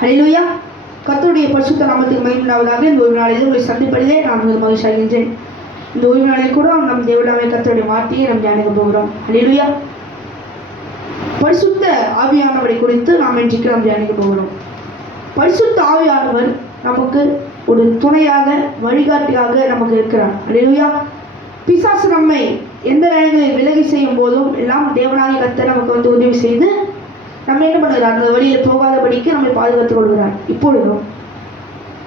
ஹல்லேலூயா. கர்த்தருடைய பரிசுத்த நாமத்துக்கு மகிமை உண்டாவதாக. இந்த ஒரு நாளில் உங்களை சந்திப்பதிலே நான் மகிழ்ச்சி அடைகின்றேன். இந்த ஒரு நாளில் கூட நம் தேவனாகிய கர்த்தருடைய வார்த்தையை நாம் தியானிக்க போகிறோம். ஹல்லேலூயா. பரிசுத்த ஆவியானவரை குறித்து நாம் இன்றைக்கு நாம் தியானிக்க போகிறோம். பரிசுத்த ஆவியானவர் நமக்கு ஒரு துணையாக, வழிகாட்டியாக நமக்கு இருக்கிறார். ஹல்லேலூயா. பிசாசு நம்மை எந்த நேரங்களில் விலகி செய்யும் போதும் எல்லாம் தேவனாகிய கர்த்தர் நமக்கு உதவி செய்து நம்ம என்ன பண்ணுகிறார், அந்த வழியில் போகாதபடிக்கு நம்மை பாதுகாத்துக் கொள்கிறார். இப்பொழுதும்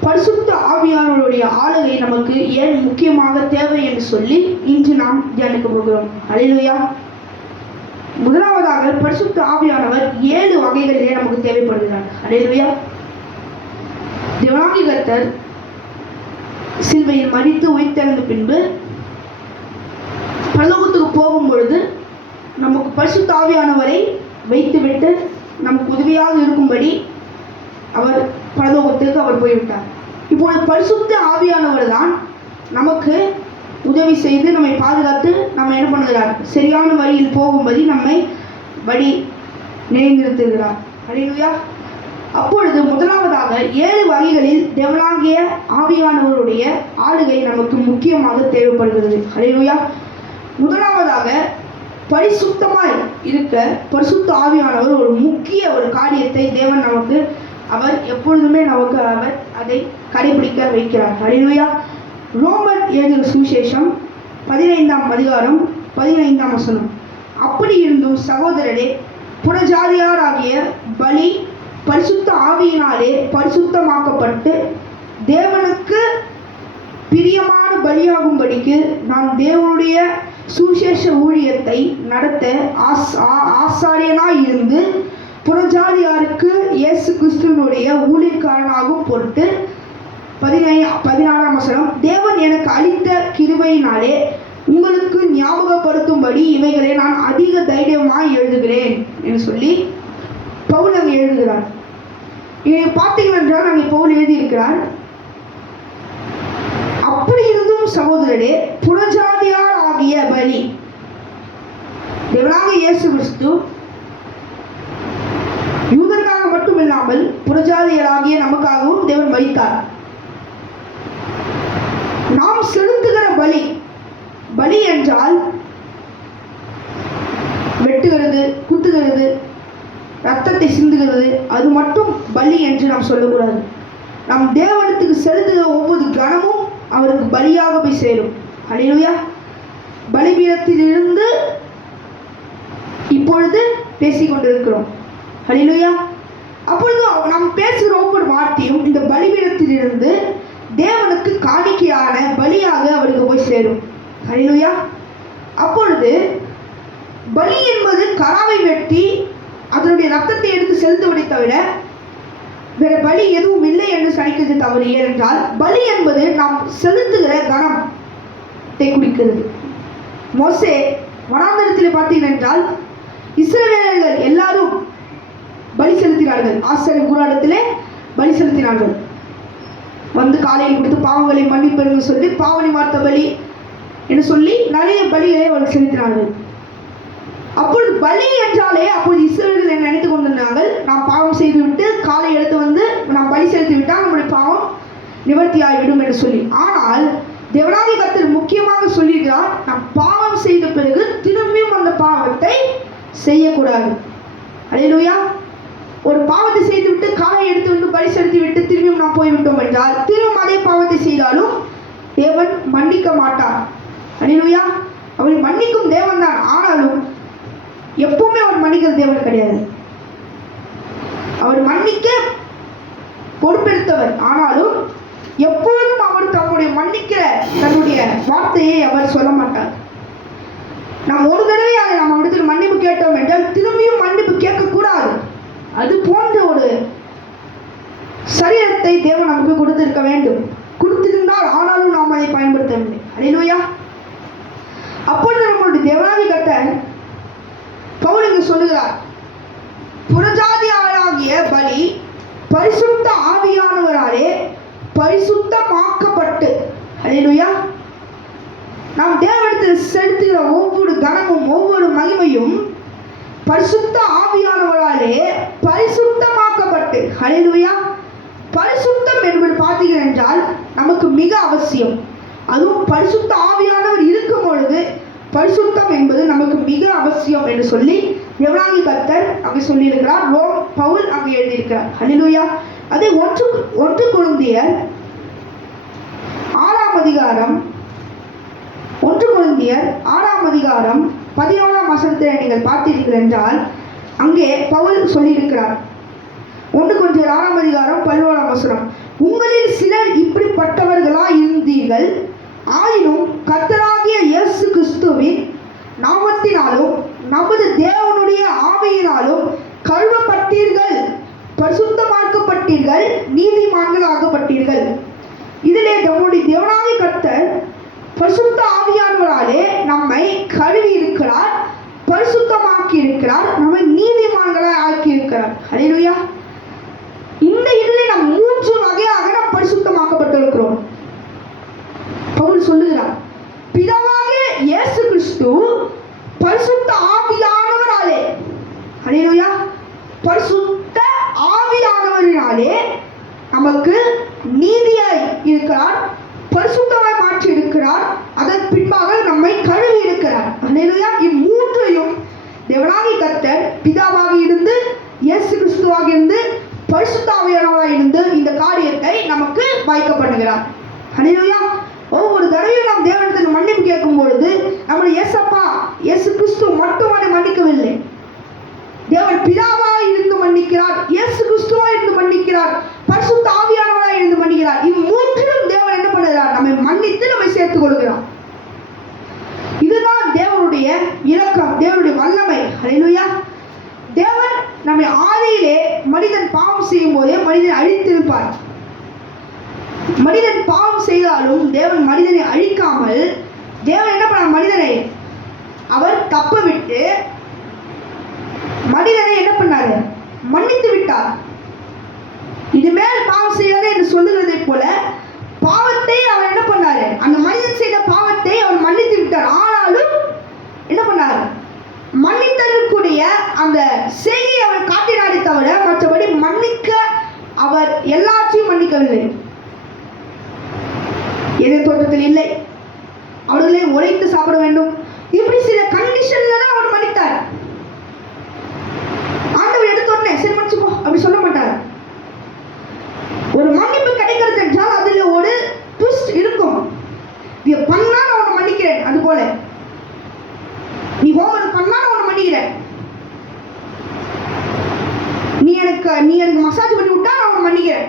பரிசுத்த ஆவியானவருடைய ஆளுகை நமக்கு ஏன் முக்கியமாக தேவை என்று சொல்லி இன்று நாம் தியானிக்க போகிறோம். ஹல்லேலூயா. முதலாவதாக பரிசுத்த ஆவியானவர் 7 வகைகளிலே நமக்கு தேவைப்படுகிறார். ஹல்லேலூயா. தேவனாகிய கர்த்தர் சிலுவையில் மரித்து உயிர்த்தெழுந்த பின்பு பரலோகத்துக்கு போகும் பொழுது நமக்கு பரிசுத்த ஆவியானவரை வைத்துவிட்டு நமக்கு உதவியாக இருக்கும்படி அவர் பரலோகத்துக்கு அவர் போய்விட்டார். இப்பொழுது பரிசுத்த ஆவியானவர் தான் நமக்கு உதவி செய்து நம்மை பாதுகாத்து நம்ம என்ன பண்ணுகிறார், சரியான வழியில் போகும்படி நம்மை வழி நிலைநிறுத்துகிறார். ஹல்லேலூயா. அப்பொழுது முதலாவதாக 7 வகைகளில் தேவனாகிய ஆவியானவருடைய ஆளுகை நமக்கு முக்கியமாக தேவைப்படுகிறது. ஹல்லேலூயா. முதலாவதாக பரிசுத்தமாய் இருக்க பரிசுத்த ஆவியானவர் ஒரு முக்கிய ஒரு காரியத்தை தேவன் நமக்கு அவர் எப்பொழுதுமே நமக்கு அவர் அதை கடைபிடிக்க வைக்கிறார். ஹல்லேலூயா. ரோமர் எழுதிய சுவிசேஷம் 15ஆம் அதிகாரம் 15ஆம் வசனம். அப்படி இருந்தும் சகோதரரே, புறஜாதியாராகிய பலி பரிசுத்த ஆவியினாலே பரிசுத்தமாக்கப்பட்டு தேவனுக்கு பிரியமான பலியாகும்படிக்கு நான் தேவனுடைய சுவிசேஷ ஊழியத்தை நடத்த ஆசாரியனாய் இருந்து புறஜாதியாருக்கு இயேசு கிறிஸ்துவினுடைய ஊழியக்காரனாகும் பொருட்டு 14ஆம் வசனம். தேவன் எனக்கு அளித்த கிருபையினாலே உங்களுக்கு ஞாபகப்படுத்தும்படி இவைகளை நான் அதிக தைரியமாய் எழுதுகிறேன் என்று சொல்லி பவுல் அங்கே எழுதுகிறார். இதை பார்த்தீங்கன்னா அங்கே பவுல் எழுதியிருக்கிறார், அப்படி இருந்தும் சகோதரரே, புறஜாதியார் ஆகிய பலி தேவனாகிய இயேசு கிறிஸ்து யூதர்களாக மட்டுமில்லாமல் புறஜாதியராகிய நமக்காகவும் தேவன் வைத்தார். நாம் செலுத்துகிற பலி, பலி என்றால் வெட்டுகிறது, குத்துகிறது, ரத்தத்தை சிந்துகிறது, அது மட்டும் பலி என்று நாம் சொல்லக்கூடாது. நம் தேவனுக்கு செலுத்துகிற ஒவ்வொரு கணமும் அவருக்கு பலியாக போய் சேரும். ஹல்லேலூயா. பலிபீடத்திலிருந்து இப்பொழுது பேசிக்கொண்டிருக்கிறோம். ஹல்லேலூயா. அப்பொழுது நாம் பேசுகிற ஒவ்வொரு வார்த்தையும் இந்த பலிபீடத்திலிருந்து தேவனுக்கு காணிக்கையான பலியாக அவருக்கு போய் சேரும். ஹல்லேலூயா. அப்பொழுது பலி என்பது கராவை வெட்டி அதனுடைய ரத்தத்தை எடுத்து செலுத்துவதை தவிர வேற பலி எதுவும் இல்லை என்று சனிக்கிறது தவறு. ஏனென்றால் பலி என்பது நாம் செலுத்துகிற கணத்தை குறிக்கிறது. மோசே வனாந்தரத்தில் பார்த்தீர்கள் என்றால் இஸ்ரவேலர்கள் எல்லாரும் பலி செலுத்தினார்கள். ஆசாரிய கூடாரத்திலே பலி செலுத்தினார்கள். வந்து காலையில் கொடுத்து பாவங்களை மன்னிப்பெருங்க சொல்லி பாவனை மாற்ற பலி என்று சொல்லி நிறைய பலிகளை அவர்கள் செலுத்தினார்கள். அப்பொழுது பலி என்றாலே அப்பொழுது இஸ்ரவேலர்கள் என்ன நினைத்துக் கொண்டிருந்தார்கள், நாம் பாவம் செய்துவிட்டு காலை எடுத்து வந்து நாம் பலி செலுத்தி விட்டால் நம்முடைய பாவம் நிவர்த்தி ஆகிவிடும் என்று சொல்லி. ஆனால் தேவனாகிய கர்த்தர் முக்கியமாக சொல்லியிருக்கிறார், நாம் பாவம் செய்த பிறகு திரும்பியும் அந்த பாவத்தை செய்யக்கூடாது. ஹல்லேலூயா. ஒரு பாவத்தை செய்துவிட்டு காலை எடுத்து வந்து பலி செலுத்தி விட்டு திரும்பியும் நாம் போய்விட்டோம் என்றால் திரும்பவும் அதே பாவத்தை செய்தாலும் தேவன் மன்னிக்க மாட்டார். ஹல்லேலூயா. அவரை மன்னிக்கும் தேவன் தான், ஆனாலும் எப்பவுமே அவர் மன்னிக்கிற தேவன் கிடையாது. அவர் மன்னிக்க பொறுப்பெடுத்தவர், ஆனாலும் எப்பொழுதும் அவர் தம்முடைய மன்னிக்கிற தன்னுடைய வார்த்தையை அவர் சொல்ல மாட்டார். நாம் ஒரு தடவை அதை நம்ம இடத்தில் மன்னிப்பு கேட்டோம் என்றால் திரும்பியும் மன்னிப்பு கேட்கக்கூடாது. அது போன்ற ஒரு சரீரத்தை தேவன் நமக்கு கொடுத்திருக்க வேண்டும். கொடுத்திருந்தால் ஆனாலும் நாம் அதை பயன்படுத்தவில்லை. ஹல்லேலூயா. அப்பொழுது நம்மளுடைய தேவனாகிய கர்த்தர் பவுல் இங்கு சொல்லுகிறார், புறஜாதியாராகிய பலி பரிசுத்த ஆவியானவராலே பரிசுத்தமாக்கப்பட்டு. ஹல்லேலூயா. நாம் தேவனிடத்தில் செலுத்துகிற ஒவ்வொரு கணமும் ஒவ்வொரு மகிமையும் பரிசுத்த ஆவியானவராலே பரிசுத்தமாக்கப்பட்டு, ஹல்லேலூயா. பரிசுத்தம் என்பது பார்த்தீர்கள் என்றால் நமக்கு மிக அவசியம். அதுவும் பரிசுத்த ஆவியானவர் இருக்கும் பொழுது பரிசுத்தம் என்பது நமக்கு மிக அவசியம் என்று சொல்லி எவராகி கர்த்தர் அங்கே சொல்லியிருக்கிறார். பவுல் அங்கே எழுதியிருக்கிறார். ஹல்லேலூயா. அதே 1 கொரிந்தியர் 6ஆம் அதிகாரம் 11ஆம் வசனத்தை நீங்கள் பார்த்தீர்கள் என்றால் அங்கே பவுல் சொல்லியிருக்கிறார். 1 கொரிந்தியர் 6ஆம் அதிகாரம் 11ஆம் வசனம், உங்களில் சிலர் இப்படிப்பட்டவர்களாய் இருந்தீர்கள், ஆயினும் கர்த்தராகிய இயேசு கிறிஸ்துவின் நாமத்தினாலும் நமது தேவனுடைய ஆவியினாலும் கழுவப்பட்டீர்கள், பரிசுத்தமாக்கப்பட்டீர்கள், நீதிமான்கள் ஆக்கப்பட்டீர்கள். இதிலே நம்முடைய தேவனாகிய கர்த்தர் பரிசுத்த ஆவியானவராலே நம்மை கழுவி இருக்கிறார், பரிசுத்தமாக்கி இருக்கிறார், நம்மை நீதிமான்களாய் ஆக்கி இருக்கிறார். ஹல்லேலூயா. இந்த இதிலே நாம் 3 வகையாக நாம் பரிசுத்தமாக்கப்பட்டிருக்கிறோம். பவுல் சொல்லுகிறார், பிதாவாகிய இயேசு கிறிஸ்து பரிசுத்த ஆவியானவராலே, ஹல்லேலூயா, பரிசுத்த ஆவியானவரினாலே நமக்கு நீதியாய் இருக்கிறார், பரிசுத்தமாய் மாற்றி இருக்கிறார், அதன் பின்பாக நம்மை கழுவி இருக்கிறார். ஹல்லேலூயா. இம்மூன்றையும் தேவனாகிய கர்த்தர் பிதாவாக இருந்து, இயேசு கிறிஸ்துவாக இருந்து, பரிசுத்த ஆவியானவராக இருந்து இந்த காரியத்தை நமக்கு வாய்க்க பண்ணுகிறார். ஹல்லேலூயா. ஒவ்வொரு தடவையும் நாம் தேவனிடத்தில் மன்னிப்பு கேட்கும் பொழுது நம்முடைய இயேசப்பா இயேசு கிறிஸ்து மட்டும் மன்னிக்கவில்லை. தேவன் பிதாவாய் இருந்து மன்னிக்கிறார், இயேசு கிறிஸ்துவாய் இருந்து மன்னிக்கிறார், பரிசுத்த ஆவியானவராய் இருந்து மன்னிக்கிறார். இம்மூன்றிலும் தேவன் என்ன பண்ணுகிறார்? நம்மை மன்னித்து நம்மை சேர்த்துக் கொள்கிறார். இதுதான் தேவனுடைய இரக்கம், தேவனுடைய வல்லமை. ஹல்லேலூயா. தேவன் நம்மை ஆதியிலே மனிதன் பாவம் செய்யும் போதே மனிதனை அழித்திருப்பார். மனிதன் பாவம் செய்தாலும் தேவன் மனிதனை அழிக்காமல் தேவன் என்ன பண்ணார்? மனிதனை அவர் தப்ப விட்டு மனிதனை என்ன பண்ணாரு? மன்னித்து விட்டார். இனிமேல் பாவம் செய்யாத என்று சொல்லுகிறதை போல பாவத்தை அவர் என்ன பண்ணாரு? அந்த மனிதன் செய்த பாவத்தை அவர் மன்னித்து விட்டார். ஆனாலும் என்ன பண்ணார்? மன்னித்ததற்குரிய அந்த செய்தியை அவர் காட்டினாரே தவிர மற்றபடி மன்னிக்க அவர் எல்லாத்தையும் மன்னிக்கவில்லை. எதிர் தோட்டத்தில் இல்லை, அவர்களை உழைத்து சாப்பிட வேண்டும், இப்படி சில கண்டிஷன்ல தான் அவர் மன்னித்தார். ஆண்டவர் எடுத்த உடனே சரி மன்னிச்சுப்போ அப்படி சொல்ல மாட்டார். ஒரு மன்னிப்பு கிடைக்கிறது என்றால் அதுல ஒரு ட்விஸ்ட் இருக்கும். நீ பண்ணா நான் உன்னை மன்னிக்கிறேன், அது போல நீ ஹோம்வொர்க் பண்ணா நான் உன்னை மன்னிக்கிறேன், நீ எனக்கு மசாஜ் பண்ணி விட்டா நான் உன்னை மன்னிக்கிறேன்,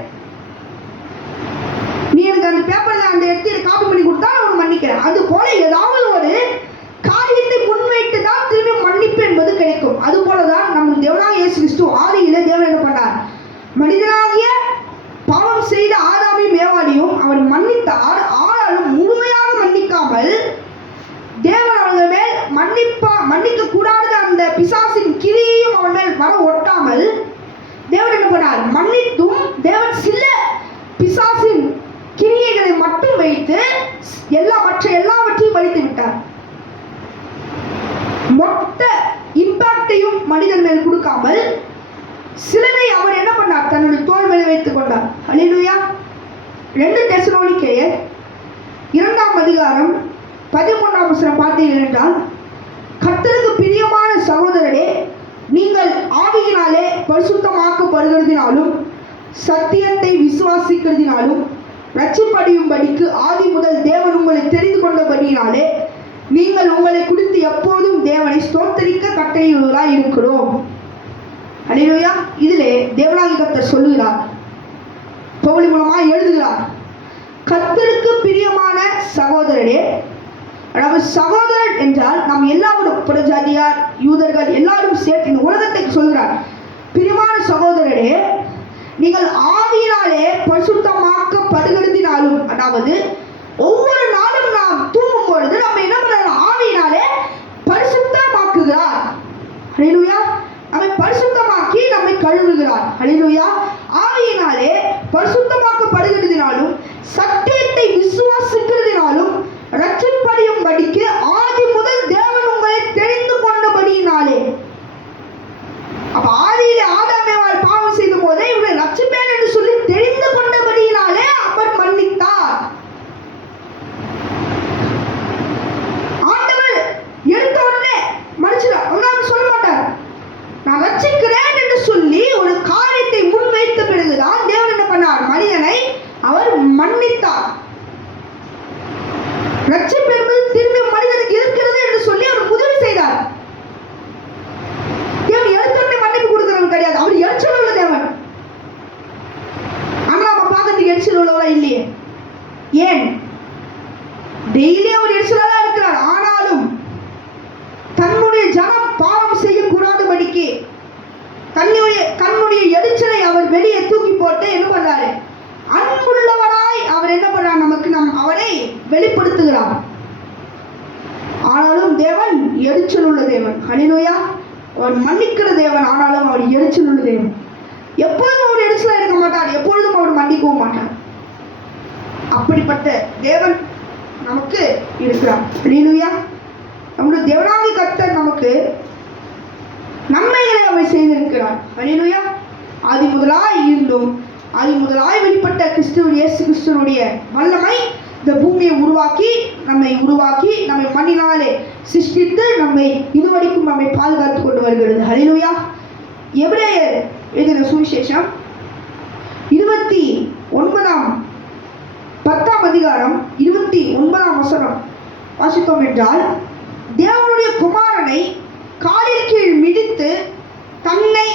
நீ எனக்கு அந்த பேப்பர்ல அந்த எடுத்து காப்பி பண்ணி கொடுத்தா நான் உன்னை மன்னிக்கிறேன். அது போல ஏதாவது ஒரு காரியத்தை முன்வைத்து தான் திரும்பி மன்னிப்பு என்பது கிடைக்கும். அது போலதான் நம்ம தேவனாகிய இயேசு கிறிஸ்து ஆதியிலே தேவன் என்ன பண்ணார்? மனிதனாகிய பாவம் செய்த ஆதாமையும் ஏவாளையும் அவர் மன்னித்தார். ஆனாலும் முழுமையாக மன்னிக்காமல் தேவன் அவர்கள் மேல் மன்னிக்க கூடாத அந்த பிசாசின் கிரியையும் அவன் மேல் வர ஒட்டாமல் தேவன் என்ன பண்ணார்? மன்னித்தும் தேவன் சில பிசாசின் கிரியைகளை மட்டும் வைத்து எல்லாவற்றையும் அழித்து விட்டார். மொத்த இம்பாக்டையும் மனிதன் மேல் கொடுக்காமல் சிலரை அவர் என்ன பண்ணார்? தன்னுடைய தோள் மேலே வைத்துக் கொண்டார். ஹல்லேலூயா. 2 தெசலோனிக்கேயர் 2ஆம் அதிகாரம் 13ஆம் வசனம் பார்த்தீர்கள் என்றால், கர்த்தருக்கு பிரியமான சகோதரரே, நீங்கள் ஆவியினாலே பரிசுத்தமாக்கப்படுகிறதினாலும் சத்தியத்தை விசுவாசிக்கிறதினாலும் ரட்சிப்படையும்படிக்கு ஆதி முதல் தேவன் உங்களை தெரிந்து கொண்டபடியினாலே நீங்கள் உங்களை குறித்து எப்போதும் தேவனை ஸ்தோத்திரிக்க கட்டளையுள்ளவர்களாய் இருக்கிறோம். ஹல்லேலூயா. இதிலே தேவனாகிய கர்த்தர் சொல்லுகிறார், பவுல் மூலமாக எழுதுகிறார், கர்த்தருக்கு பிரியமான சகோதரரே. அதாவது சகோதரன் என்றால் நாம் எல்லாரும் புறஜாதியார் யூதர்கள் எல்லாரும் சேர்த்து இந்த உலகத்தை சொல்கிறார். பிரியமான சகோதரரே, நீங்கள் ஆவியினாலே பரிசுத்தமாக்கப்படுகிறதினாலும், அதாவது ஒவ்வொரு நாளும் நாம் தூங்கும் பொழுது நம்ம என்ன பண்ணலாம்? ஆவியினாலே பரிசுத்தமாக்குகிறார். ஹல்லேலூயா. நம்மை பரிசுத்தமாக்கி நம்மை கழுவுகிறார். ஹல்லேலூயா. ஆவியினாலே பரிசுத்தமாக்கப்படுகிறதினாலும் சத்தியத்தை விசுவாசிக்கிறதினாலும் ரட்சிப்படையும்படிக்கு ஆதி முதல் தேவன் உங்களை தெரிந்து கொண்டபடியினாலே. இல்லையே. ஏன்? டெய்லி அவர் எரிச்சலாக இருக்கிறார். ஆனாலும் தன்னுடைய ஜனம் பாவம் செய்யக்கூடாதபடிக்கு கண்ணுடைய எரிச்சலை அவர் வெளியே தூக்கி போட்டு என்ன பண்றாரு? அன்புள்ளவராய் அவர் என்ன பண்றார்? நமக்கு அவரை வெளிப்படுத்துகிறார். ஆனாலும் தேவன் எரிச்சல் உள்ள தேவன். ஹல்லேலூயா. அவர் மன்னிக்கிற தேவன். ஆனாலும் அவர் எரிச்சல் உள்ள தேவன். எப்பொழுதும் அவர் எரிச்சலா இருக்க மாட்டார். எப்பொழுதும் அவர் மன்னிக்கவும் மாட்டார். அப்படிப்பட்ட தேவன் நமக்கு இருக்கிறார். ஹல்லேலூயா. நம்முடைய தேவனாகிய கர்த்தர் நமக்கு நன்மைகளை அவர் செய்திருக்கிறார். ஹல்லேலூயா. ஆதி முதலாய் வெளிப்பட்ட இயேசு கிறிஸ்துவினுடைய வல்லமை இந்த பூமியை உருவாக்கி நம்மை மண்ணினாலே சிருஷ்டித்து நம்மை இதுவரைக்கும் நம்மை பாதுகாத்துக் கொண்டு வருகிறது. ஹல்லேலூயா. எபிரேயர் எழுதின சுவிசேஷம் 10ஆம் அதிகாரம் 29ஆம் வசனம் வாசித்தோம் என்றால், தேவனுடைய குமாரனை காலின் கீழ் மிதித்து தன்னை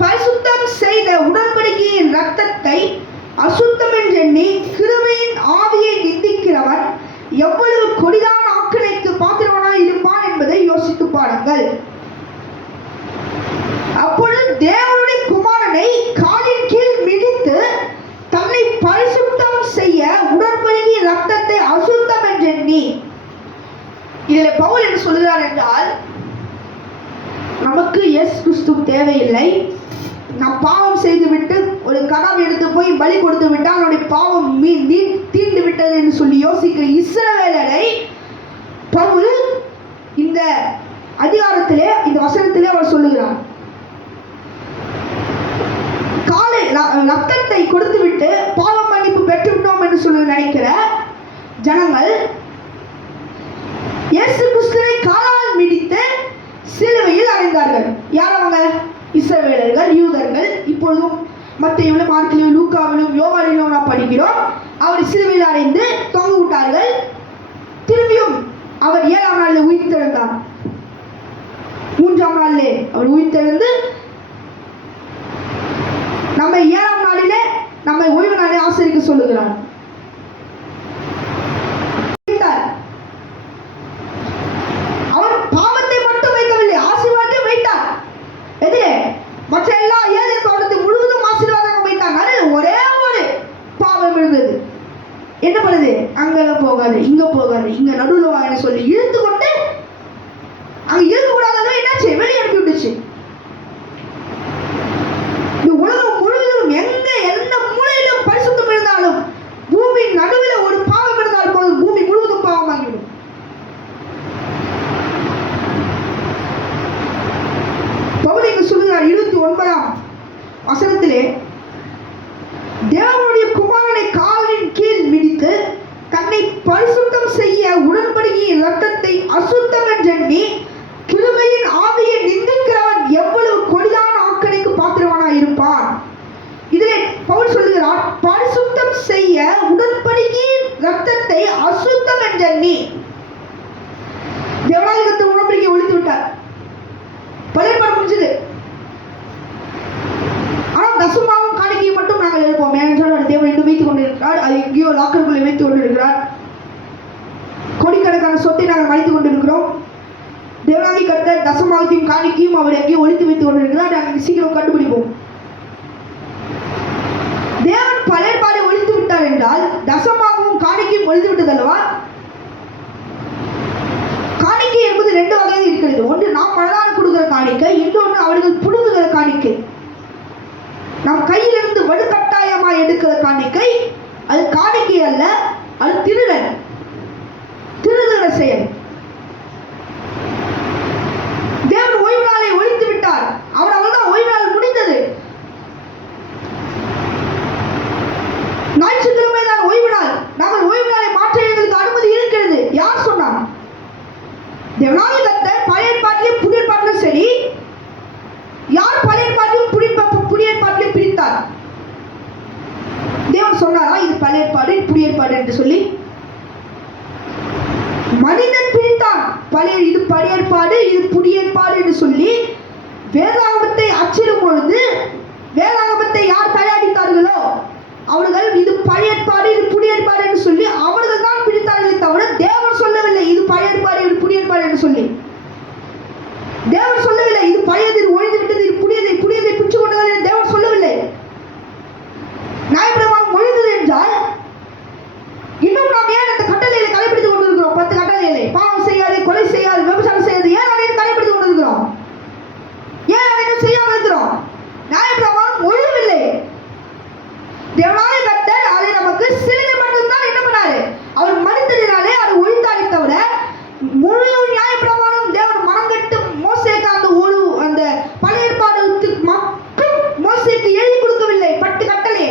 பரிசுத்தம் செய்த உடன்படிக்கையின் இரத்தத்தை அசுத்தம் என்றெண்ணி கிருபையின் ஆவியை நிந்திக்கிறவன் எவ்வளவு கொடிதான ஆக்கினைக்கு பாத்திரவனாய் இருப்பான் என்பதை யோசித்து பாருங்கள். அப்பொழுது தேவனுடைய குமாரனை காலின் கீழ் மிதித்து தன்னை பரிசுத்தம் செய்ய உடன்படிக்கையின் இரத்தத்தை அசுத்தம் என்றெண்ணி. இதில் பவுல் என்ன சொல்கிறார் என்றால், நமக்கு இயேசு கிறிஸ்து தேவையில்லை. நாம் பாவம் செய்துவிட்டு ஒரு கனவு எடுத்து போய் பலி கொடுத்து விட்டால் அவனுடைய பாவம் தீர்ந்து விட்டது என்று சொல்லி யோசிக்கிற இஸ்ரவேலரை பவுல் இந்த அதிகாரத்திலே, இந்த வசனத்திலே அவர் சொல்லுகிறார். ரத்தத்தை கொடுத்து விட்டு பாவ மன்னிப்பு பெற்றுவிட்டோம் என்று சொல்லி நினைக்கிற ஜனங்கள் இயேசு கிறிஸ்துவை காலால் மிதித்து சிலுவையில் அறைந்தார்கள். யார் அவங்க? இஸ்ரவேலர்கள், யூதர்கள். இப்பொழுதும் மத்தேயுவிலும், மார்க்கிலும், லூக்காவிலும், யோவானிலும் நாம் படிக்கிறோம். அவர் சிலுவையில் அறைந்து தொங்க விட்டார்கள். திரும்பியும் அவர் 7ஆம் நாளில் உயிர்த்தெழுந்தார். 3ஆம் நாளிலே அவர் உயிர்த்தெழுந்து நம்மை 7ஆம் நாளிலே நம்மை ஓய்வு நாளை ஆசரிக்க சொல்லுகிறார். அவர் பாவத்தை மட்டும் வைக்கவில்லை, ஆசீர்வாதத்தை வைத்தார். எதிரே மற்ற எல்லா ஏழு தோட்டத்தை முழுவதும் ஆசீர்வாதம் வைத்தாங்க. ஒரே ஒரு பாவம் இருந்தது. என்ன பண்ணுது? அங்கெல்லாம் போகாது, இங்க போகாது, இங்க நடுவில் வாங்க சொல்லி இழுத்து கொண்டு அங்க இருக்கக்கூடாது. என்னாச்சு? வெளியே அனுப்பி விட்டுச்சு. இந்த உலகம் முழுவதும் எந்த மூலையிலும் பரிசுத்தம் இருந்தாலும் பூமி நடுவில் ஒரு பாவம் இருந்தால் போதும், பூமி முழுவதும் பாவமாகிவிடும். பவுல் இங்கு சொல்லுகிறார் 29ஆம் வசனத்திலே, தேவனுடைய குமாரனை காலின் கீழ் மிதித்து தன்னை பரிசுத்தம் செய்ய உடன்படிக்கையின் இரத்தத்தை அசுத்தம் என்றெண்ணி கிருபையின் ஆவியை நிந்திக்கிறவன் எவ்வளவு கொடிதான ஆக்கினைக்கு பாத்திரவனாய் இருப்பான். இதிலே பவுல் சொல்லுகிறார், பரிசுத்தம் செய்ய உடன்படிக்கையின் இரத்தத்தை அசுத்தம் என்றெண்ணி. தேவனாகிய உடன்படிக்கை ஒழித்து விட்டார். பழைய பாடம் முடிஞ்சது. ஆனால் தசமாவும் காணிக்கையை மட்டும் நாங்கள் எழுப்போம். ஏனென்றால் தேவன் இன்னும் வைத்துக் கொண்டிருக்கிறார். அது எங்கேயோ லாக்கர்களை வைத்துக் கொண்டிருக்கிறார். கோடிக்கணக்கான சொத்தை நாங்கள் மறைத்துக் கொண்டிருக்கிறோம். தேவனாகிய கர்த்தர் தசமாகத்தையும் காணிக்கையும் அவர் எங்கேயோ ஒழித்து வைத்துக் கொண்டிருக்கிறார். நாங்கள் சீக்கிரம் கண்டுபிடிப்போம். தேவன் பழைய பாடை ஒழித்து விட்டார் என்றால் தசமாகவும் காணிக்கையும் ஒழித்து விட்டது அல்லவா? காணிக்கை என்பது 2 வகையில் இருக்கிறது. ஒன்று நாம் மனதால் கொடுக்கிற காணிக்கை, இன்னொன்று அவர்கள் புடுங்குகிற காணிக்கை. நம் கையிலிருந்து வலுக்கட்டாயமாக எடுக்கிற காணிக்கை அது காணிக்கை அல்ல, அது திருடுகிற செயல். தேவன் ஓய்வு நாளை ஒழித்து விட்டார். அவர்தான் ஓய்வு நாள் முடிந்தது. ஞாயிற்றுக்கிழமை தான் ஓய்வு நாள். நாங்கள் ஓய்வு நாளை மாற்ற எங்களுக்கு அனுமதி இருக்கிறது. யார் சொன்னார்? தேவனாகிய கர்த்தர் பழைய ஏற்பாட்டிலும் புதிய ஏற்பாட்டிலும் சரி, யார் பழைய ஏற்பாட்டிலும் புதிய ஏற்பாட்டிலும் பிரித்தார்? தேவன் சொன்னாரா இது பழைய ஏற்பாடு, புதிய ஏற்பாடு என்று சொல்லி? மனிதன் பிரித்தான். இது பழைய ஏற்பாடு, இது புதிய ஏற்பாடு என்று சொல்லி வேதாகமத்தை அச்சிடும் பொழுது வேதாகமத்தை யார் தயாரித்தார்களோ அவர்கள் இது பழைய ஏற்பாடு, இது நியாயப்பிரமாணம் ஒழிந்தது என்றால் இன்னும் நாம் ஏன் அந்த கட்டளையை கடைபிடித்துக் கொண்டிருக்கிறோம்? 10 கட்டளைகளை, பாவம் செய்யாது, கொலை செய்யாது, விபச்சாரம் செய்யாது, ஏன் அதை கடைபிடித்துக் கொண்டிருக்கிறோம்? ஏன் அதை இன்னும் செய்யாமல் இருக்கிறோம்? நியாயப்பிரமாணம் ஒழியவில்லை. தேவனாய கர்த்தர் அதை நமக்கு சிறிது மட்டும்தான் என்ன பண்ணாரு? அவர் மனிதனாலே அதை ஒழித்தாரே தவிர முழு நியாயப்பிரமாணம் தேவன் மனங்கட்டு மோசேக்கு அந்த பழைய ஏற்பாடு மட்டும் மோசேக்கு எழுதி கொடுக்கவில்லை. 10 கட்டளை.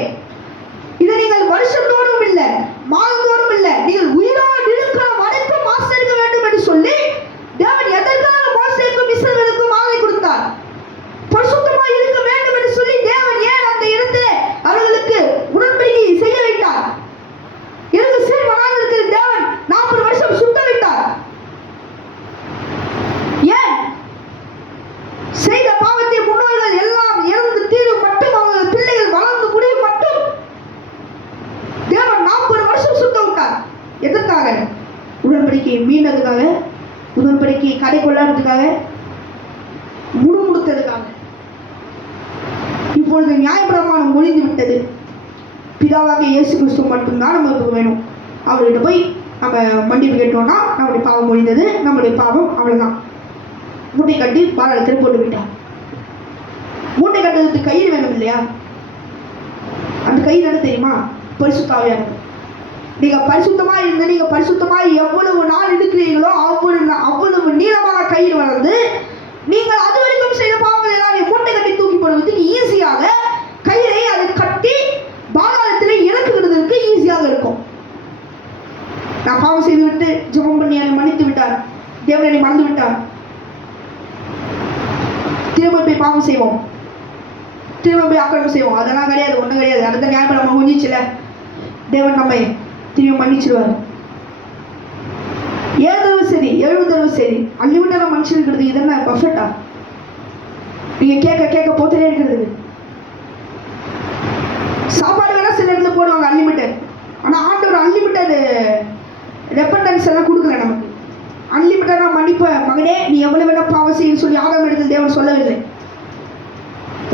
இதை நீங்கள் வருஷத்தோடும் இல்லை, மாதத்தோடும் இல்லை, நீங்கள் உயிரோடு இருக்கிற வரைக்கும் ஆசரிக்க வேண்டும் என்று சொல்லி தேவன் எதற்காக மோசேக்கும் இஸ்ரவேலுக்கும் ஆணை கொடுத்தார்? பரிசுத்தமாய் இருக்க வேண்டும் என்று சொல்லி தேவன் ஏன் அந்த இடத்திலே அவர்களுக்கு உடன்படிக்கை செய்ய வைத்தார்? எனக்கு சீர் வராதற்கு தேவன் 40 வருஷம் சுத்த வைத்தார். ஏன்? செய்த பாவத்தை முன்னோர்கள் எல்லாம் இறந்து தீரும் மட்டும், அவர்கள் பிள்ளைகள் வளர்ந்து முடியும் மட்டும் தேவன் 40 வருஷம் சுத்த விட்டார். எதற்காக? உடன்படிக்கையை மீண்டதுக்காக, உடன்படிக்கையை கடை கொள்ளாததுக்காக, முடுமுடுத்ததுக்காக. இப்பொழுது நியாயப்பிரமாணம் முடிந்து விட்டது. பிதாவாக இயேசு கிறிஸ்து மட்டும்தான் நமக்கு வேணும். அவர்கிட்ட போய் நம்ம மன்னிப்பு கேட்டோம்னா நம்முடைய பாவம் முடிந்தது, நம்முடைய பாவம் அவ்வளவுதான். மூட்டை கட்டி பாதாளத்தில் போட்டு விட்டார். மூட்டை கட்டுறதுக்கு கயிறு வேணும் இல்லையா? அந்த கயிறு என்ன தெரியுமா? பரிசுத்த ஆவியானவர். நீங்க பரிசுத்தமா இருந்து, நீங்க பரிசுத்தமாய் எவ்வளவு நாள் இருக்கிறீங்களோ அவ்வளவு நீளமாக கயிறு வளர்ந்து நீங்கள் அது வரைக்கும் செய்த பாவங்கள் எல்லாம் மூட்டை கட்டி தூக்கி போடுவதற்கு ஈஸியாக கயிறை அது கட்டி பாதாளத்திலே இறக்குகிறதுக்கு ஈஸியாக இருக்கும். நான் பாவம் செய்து விட்டு ஜெபம் பண்ணி என்னை மன்னித்து விட்டார், தேவனை மறந்து விட்டார், திரும்ப போய் பாவம் செய்வோம், திரும்ப போய் ஆக்கிரமம் செய்வோம், அதெல்லாம் கிடையாது. ஒன்றும் கிடையாது. அந்த நியாயப்பிரமாணம் முடிஞ்சிச்சுல, தேவன் நம்மை திரும்ப மன்னிச்சிருவார். 7 தடவை சரி, 70 தடவை சரி, அன்லிமிட்டடா மனுஷன் இருக்கிறது இதென்ன பர்ஃபெக்டா? நீங்க கேட்க கேட்க போத்தே இருக்கிறது. சாப்பாடு வேணா சில இடத்துல போடுவாங்க அன்லிமிட்டட். ஆனா ஆண்டவர் அன்லிமிட்டட் ரெப்பண்டன்ஸ் எல்லாம் கொடுக்கல நமக்கு. அன்லிமிட்டடா மன்னிப்ப மகனே நீ எவ்வளவு வேணா பாவம் செய்யன்னு சொல்லி ஆகாம இடத்துல தேவன் சொல்லவில்லை.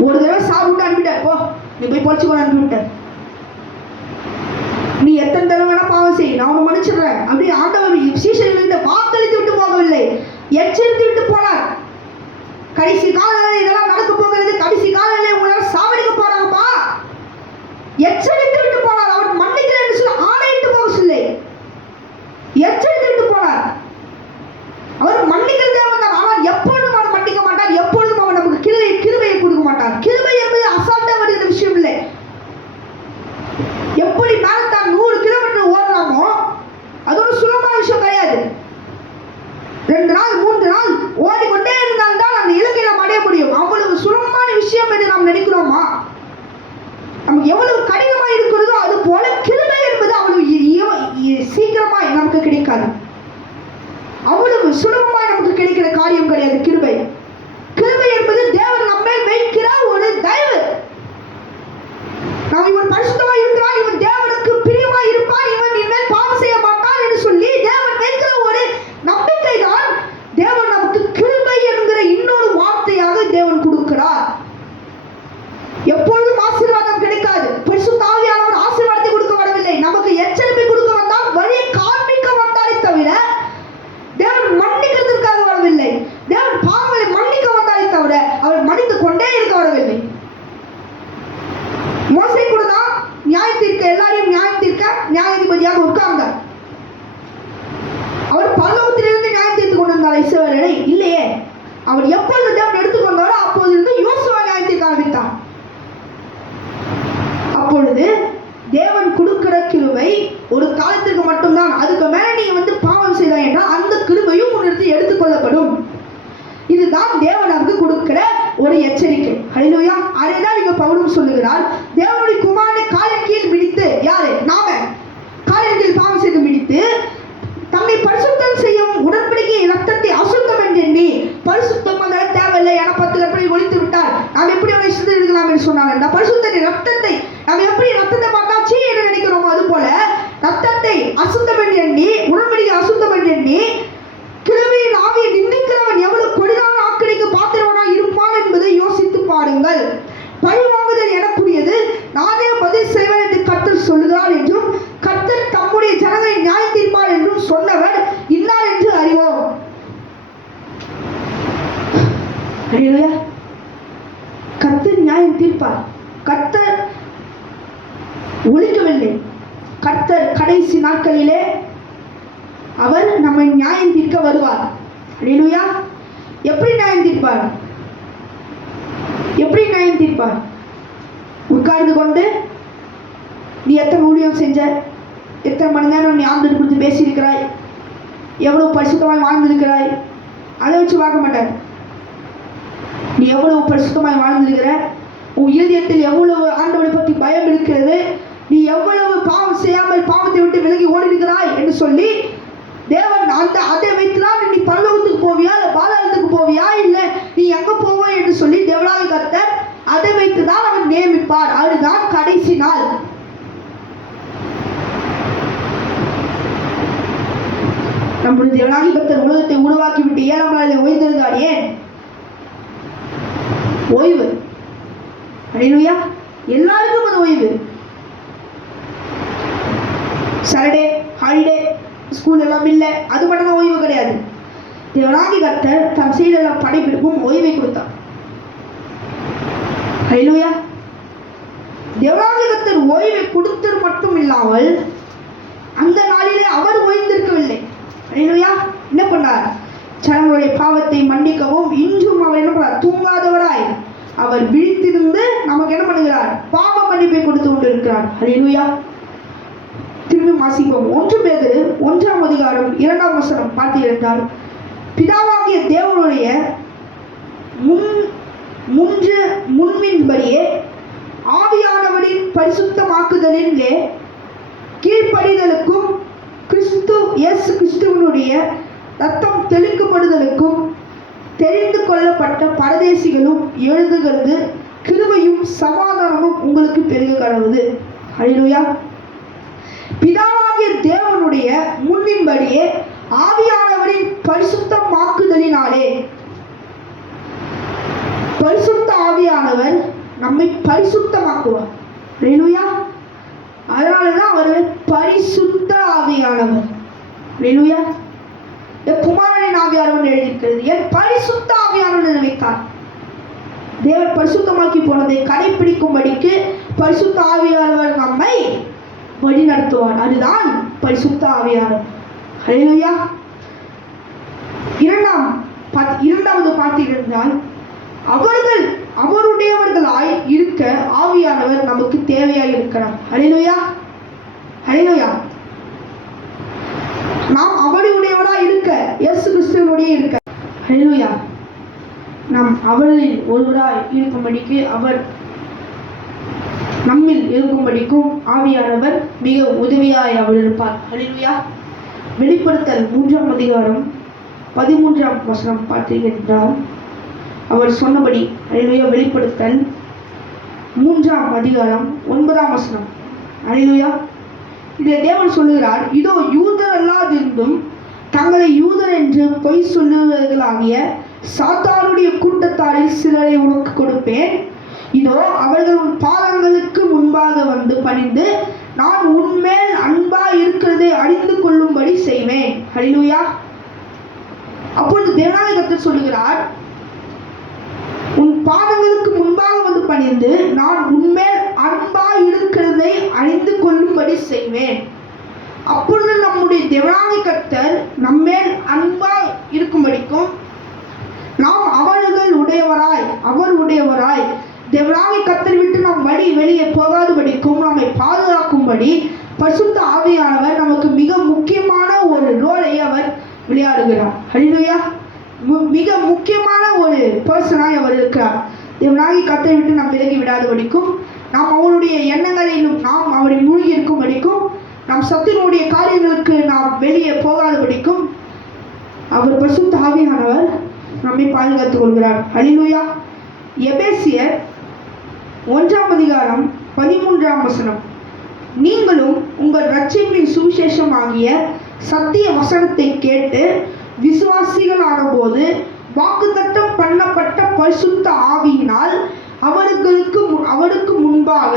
ஒரு தடவை சாப்பிட்டு அனுப்பிட்டார், போ நீ போய் பொழைச்சுக்கோ அனுப்பிவிட்டார். நீ எத்தனை தடவை வேணா பாவம் செய், நான் உன்னை மன்னிச்சிடுறேன் அப்படி ஆண்டவர் சீஷர்களிட்ட வாக்களித்து விட்டு போகவில்லை, எச்சரித்து விட்டு போனார். கடைசி காலையில் இதெல்லாம் நடக்க போகிறது, கடைசி காலையில் உங்களால் சாவடிக்க போறாங்கப்பா, எச்சரித்து விட்டு போனார். அவர் மன்னிக்கிறேன் என்று சொல்லி ஆணையிட்டு போக சொல்லி எச்சரித்து விட்டு போனார். அவர் மன்னிக்கிற தேவன் தான். ஆனால் எப்பொழுதும் அவர் மன்னிக்க மாட்டார், எப்பொழுதும் அவர் நமக்கு கிருபையை கொடுக்க மாட்டார். கிருபை என்பது அசால்ட்டா வருகிற விஷயம் இல்லை. எப்படி மேரத்தான் 100 கிலோமீட்டர் ஓடலாமோ அது ஒரு சுலபமான விஷயம் கிடையாது. 2 நாள் 3 நாள் ஓடிக்கொண்டே இருந்தால்தான் அந்த இலக்கை நாம் அடைய முடியும். அவ்வளவு சுலபமான விஷயம் என்று நாம் நினைக்கிறோமா? நமக்கு எவ்வளவு கடினமாக இருக்கிறதோ அது போல கிருபை என்பது அவ்வளவு சீக்கிரமாய் நமக்கு கிடைக்காது. அவ்வளவு சுலபமாய் நமக்கு கிடைக்கிற காரியம் கிடையாது கிருபை. கிருபை என்பது தேவன் நம்மை வைக்கிற ஒரு தயவு. நாம் இவன் பரிசுத்தமாய் இருக்கிறான், இவன் தேவனுக்கு பிரியமாய் இருப்பான், இவன் இனிமேல் பாவம் செய்ய மாட்டான் என்று சொல்லி தேவன் வைக்கிற ஒரு நம்பிக்கை தான் தேவன் நமக்கு கிருபை என்கிற இன்னொரு வார்த்தையாக தேவன் கொடுக்கிறார். எப்பொழுதும் ஆசீர்வாதம் கிடைக்காது. பரிசுத்த ஆவியானவர் ஆசீர்வாதத்தை கொடுக்க வரவில்லை, நமக்கு எச்சரிப்பை கொடுக்க வந்தால், வழியை காண்பிக்க வந்தாரே தவிர தேவன் மன்னிக்கிறதுக்காக வரவில்லை. தேவன் பாவங்களை மன்னிக்க வந்தாரே தவிர அவர் மன்னித்துக் கொண்டே இருக்க வரவில்லை. மோசே கூட தான் நியாயம் தீர்க்க, எல்லாரையும் நியாயம் தீர்க்க நியாயாதிபதியாக உட்கார்ந்தார். அவர் பரலோகத்திலிருந்து நியாயம் தீர்த்து கொண்டிருந்தார் இஸ்ரவேலரை இல்லையே. அவர் எப்பொழுது தேவன் எடுத்துக்கொண்டாரோ அப்போது இருந்து யோசுவா நியாயம் தீர்க்க ஆரம்பித்தார். அப்பொழுது தேவன் கொடுக்கிற கிருபை ஒரு காலத்திற்கு மட்டும்தான். அதுக்கு மேல நீங்க பாவம் செய்தாய் என்றால் அந்த கிருபையும் உன்னிடத்தில் எடுத்துக்கொள்ளப்படும். இதுதான் தேவன் நமக்கு கொடுக்கிற ஒரு எச்சரிக்கை. ஹல்லேலூயா. அதைதான் நீங்க பவுலும் சொல்லுகிறார், தேவனுடைய குமாரனை காலின் கீழ் மிதித்து, யாரு? நாம காலின் கீழ் பாவம் செய்து மிதித்து தம்மை பரிசுத்தம் செய்யும் உடன்படிக்கை ரத்தத்தை அசுத்தம் என்று எண்ணி, பரிசுத்தம் வந்தாலும் தேவையில்லை என 10 கற்பனை ஒழித்து விட்டார், நாம் எப்படி அவனை சிந்து இருக்கலாம் என்று சொன்னாங்க. இந்த பரிசுத்த ரத்தத்தை நாம் எப்படி ரத்தத்தை பார்த்தாச்சு என்று நினைக்கிறோமோ அது போல ரத்தத்தை அசுத்தம் என்று எண்ணி, உடன்படிக்கை அசுத்தம் என்று எண்ணி, கிருபையின் ஆவியை நிந்திக்கிறவன் எவ்வளவு கொடிதான ஆக்கினைக்கு பாத்திரவனாய் இருப்பான் என்பதை யோசித்து பாருங்கள். பழி வாங்குதல் எனக்குரியது, நானே பதில் செய்வேன் ஒழிக்கவில்லை. கர்த்தர் கடைசி நாட்களிலே அவர் நம்மை நியாயம் தீர்க்க வருவார். அல்லேலூயா. எப்படி நியாயம் தீர்ப்பார்? எப்படி நியாயம் தீர்ப்பார்? உட்கார்ந்து கொண்டு நீ எத்தனை ஊழியம் செஞ்ச, எத்தனை மணி நேரம் நீ ஆண்டவரை குறித்து பேசியிருக்கிறாய், எவ்வளவு பரிசுத்தமாய் வாழ்ந்திருக்கிறாய், அதை வச்சு பார்க்க மாட்டார். நீ எவ்வளவு பரிசுத்தமாய் வாழ்ந்திருக்கிற, உன் இதயத்தில் எவ்வளவு ஆண்டவரை பற்றி பயம் இருக்கிறது, நீ எவ்வளவு பாவம் செய்யாமல் பாவத்தை விட்டு விலகி ஓடிருக்கிறாய் என்று சொல்லி தேவன் அதை வைத்துதான் நீ பரலோகத்துக்கு போவியா, இல்லை பாதாளத்துக்கு போவியா, இல்லை நீ எங்க போவாய் என்று சொல்லி தேவனாகிய கர்த்தர் அதை வைத்துதான் அவர் நியமிப்பார். அதுதான் கடைசி நாள். நம்முடைய தேவனாகிய கர்த்தர் உலகத்தை உருவாக்கி விட்டு 7ஆம் நாளில் ஓய்ந்திருந்தார். ஏன் ஓய்வு? அல்லேலூயா. எல்லாருக்கும் அது ஓய்வு. சாட்டர்டே ஹாலிடே ஸ்கூல் எல்லாம் இல்லை, அது மட்டும் தான் ஓய்வு கிடையாது. தேவனாகிய கர்த்தர் தம் செய்த படைப்பிற்கும் ஓய்வை கொடுத்தார். அல்லேலூயா. தேவனாகிய கர்த்தர் ஓய்வை கொடுத்தது மட்டும் இல்லாமல் அந்த நாளிலே அவர் ஓய்ந்திருக்கவில்லை. அல்லேலூயா. என்ன பண்ணார்? ஜனங்களுடைய பாவத்தை மன்னிக்கவும் இன்றும் அவர் என்ன பண்ணார்? தூங்காதவராய் அவர் விழித்திருந்து நமக்கு என்ன பண்ணுகிறார்? பாவ மன்னிப்பை கொடுத்து கொண்டிருக்கிறார். அல்லேலூயா. திரும்பி வாசிப்போம். 1 பேதுரு 1ஆம் அதிகாரம் 2ஆம் வசனம் பார்த்தீர்கள். பிதாவாகிய தேவனுடைய முன்பின்படியே ஆவியானவரின் பரிசுத்தமாக்குதலிலே கீழ்ப்படிதலுக்கும் இயேசு கிறிஸ்துவனுடைய ரத்தம் தெளிக்கப்படுதலுக்கும் தெரிந்து கொள்ளப்பட்ட பரதேசிகளும் எழுதுகிறது கிருபையும் சமாதானமும் உங்களுக்கு பெருக கடவுது. அல்லேலூயா. பிதாவாகிய தேவனுடைய முன்பின்படியே ஆவியானவரின் பரிசுத்தமாக்குதலினாலே, பரிசுத்த ஆவியானவர் நம்மை பரிசுத்தமாக்குவார். அல்லேலூயா. அதனாலதான் அவர் பரிசுத்த ஆவியானவர். அல்லேலூயா. குமாரனின் ஆவியானவர் எழுதியிருக்கிறது. என் பரிசுத்த ஆவியானவர் வைத்தார். தேவன் பரிசுத்தமாக்கி போனதை கடைபிடிக்கும்படிக்கு பரிசுத்த ஆவியானவர் நம்மை வழி நடத்துவார். அதுதான் பரிசுத்த ஆவியானவர். அல்லேலூயா. இரண்டாவது பார்த்தீர்கள், அவர்கள் அவருடையவர்களாய் இருக்க ஆவியானவர் நமக்கு தேவையாய் இருக்கிறார். அல்லேலூயா. அல்லேலூயா. நாம் அவருடையவராய் இருக்க, இயேசு கிறிஸ்துவினுடைய இருக்க, அல்லேலூயா, நாம் அவரில் ஒருவராய் இருக்கும்படிக்கு, அவர் நம்மில் இருக்கும்படிக்கும் ஆவியானவர் மிக உதவியாய் அவர் இருப்பார். அல்லேலூயா. வெளிப்படுத்தல் 3ஆம் அதிகாரம் 13ஆம் வசனம் பார்த்தீர்கள். அவர் சொன்னபடி, அல்லேலூயா, வெளிப்படுத்தல் 3ஆம் அதிகாரம் 9ஆம் வசனம். அல்லேலூயா. இதை தேவன் சொல்லுகிறார், இதோ யூதர் அல்லாதிருந்தும் தங்களை யூதர் என்று பொய் சொல்லுவர்களாகிய சாத்தானுடைய கூட்டத்தாரில் சிலரை உனக்கு கொடுப்பேன். இதோ அவர்கள் உன் பாதங்களுக்கு முன்பாக வந்து பணிந்து நான் உன்மேல் அன்பா இருக்கிறதை அறிந்து கொள்ளும்படி செய்வேன். அல்லேலூயா. அப்பொழுது தேவனாகிய கர்த்தர் சொல்லுகிறார், உன் பாதங்களுக்கு முன்பாக வந்து பணிந்து நான் உன்மேல் அன்பா இருக்கிறதை அறிந்து கொள்ளும்படி செய்வேன். அப்பொழுது நம்முடைய தேவனாகிய கர்த்தர் நம்மேல் அன்பா இருக்கும்படிக்கும் நாம் அவர் உடையவராய் தேவனாகிய கர்த்தரை விட்டு நாம் வெளியே போகாதபடிக்கும் நம்மை பாதுகாக்கும்படி பரிசுத்த ஆவியானவர் நமக்கு மிக முக்கியமான ஒரு ரோலை அவர் விளையாடுகிறார். அல்லேலூயா. மிக முக்கியமான ஒரு பர்சனாய் அவர் இருக்கிறார். தேவனாகிய கர்த்தரை விட்டு நாம் விலகி விடாதபடிக்கும், நாம் அவருடைய எண்ணங்களிலும் நாம் அவரை மூழ்கி இருக்கும்படிக்கும், நாம் சத்தினுடைய காரியங்களுக்கு நாம் வெளியே போகாதபடிக்கும் அவர் பரிசுத்த ஆவியானவர் நம்மை பாதுகாத்துக் கொள்கிறார். அல்லேலூயா. எபேசியர் 1ஆம் அதிகாரம் 13ஆம் வசனம். நீங்களும் உங்கள் ரட்சிப்பின் சுவிசேஷம் ஆகிய சத்திய வசனத்தை கேட்டு விசுவாசிகளான போது வாக்குத்தத்தம் பண்ணப்பட்ட பரிசுத்த ஆவியினால் அவருக்கு முன்பாக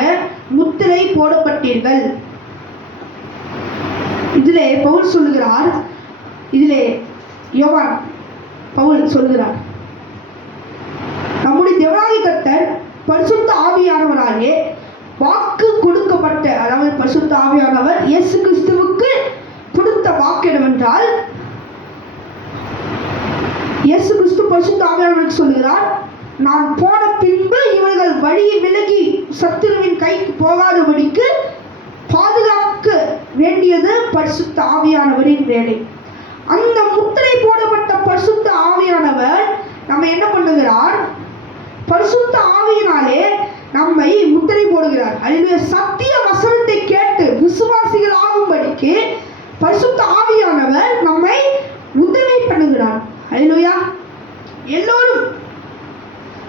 முத்திரை போடப்பட்டீர்கள். இதிலே பவுல் சொல்லுகிறார், இதிலே யோவான் பவுல் சொல்லுகிறார், நம்முடைய தேவனாகிய கர்த்தர் பரிசுத்த ஆவியானவராலே வாக்கு கொடுக்கப்பட்ட, அதாவது பரிசுத்த ஆவியானவர் இயேசு கிறிஸ்துவுக்கு கொடுத்த வாக்கு என்னவென்றால், இயேசு கிறிஸ்து பரிசுத்த ஆவியானவருக்கு சொல்லுகிறார், நான் போன பின்பு இவர்கள் வழியை விலகி சத்துருவின் கைக்கு போகாதபடிக்கு பாதுகாக்க வேண்டியது பரிசுத்த ஆவியானவரின் வேலை. அந்த முத்திரை போடப்பட்ட பரிசுத்த ஆவியானவர் நம்ம என்ன பண்ணுகிறார்? பரிசுத்த ஆவியினாலே நம்மை முத்திரை போடுகிறார். அல்லேலூயா. சத்திய வசனத்தை கேட்டு விசுவாசிகள் ஆகும்படிக்கு பரிசுத்த ஆவியானவர் நம்மை உதவி பண்ணுகிறார். அல்லேலூயா. எல்லோரும்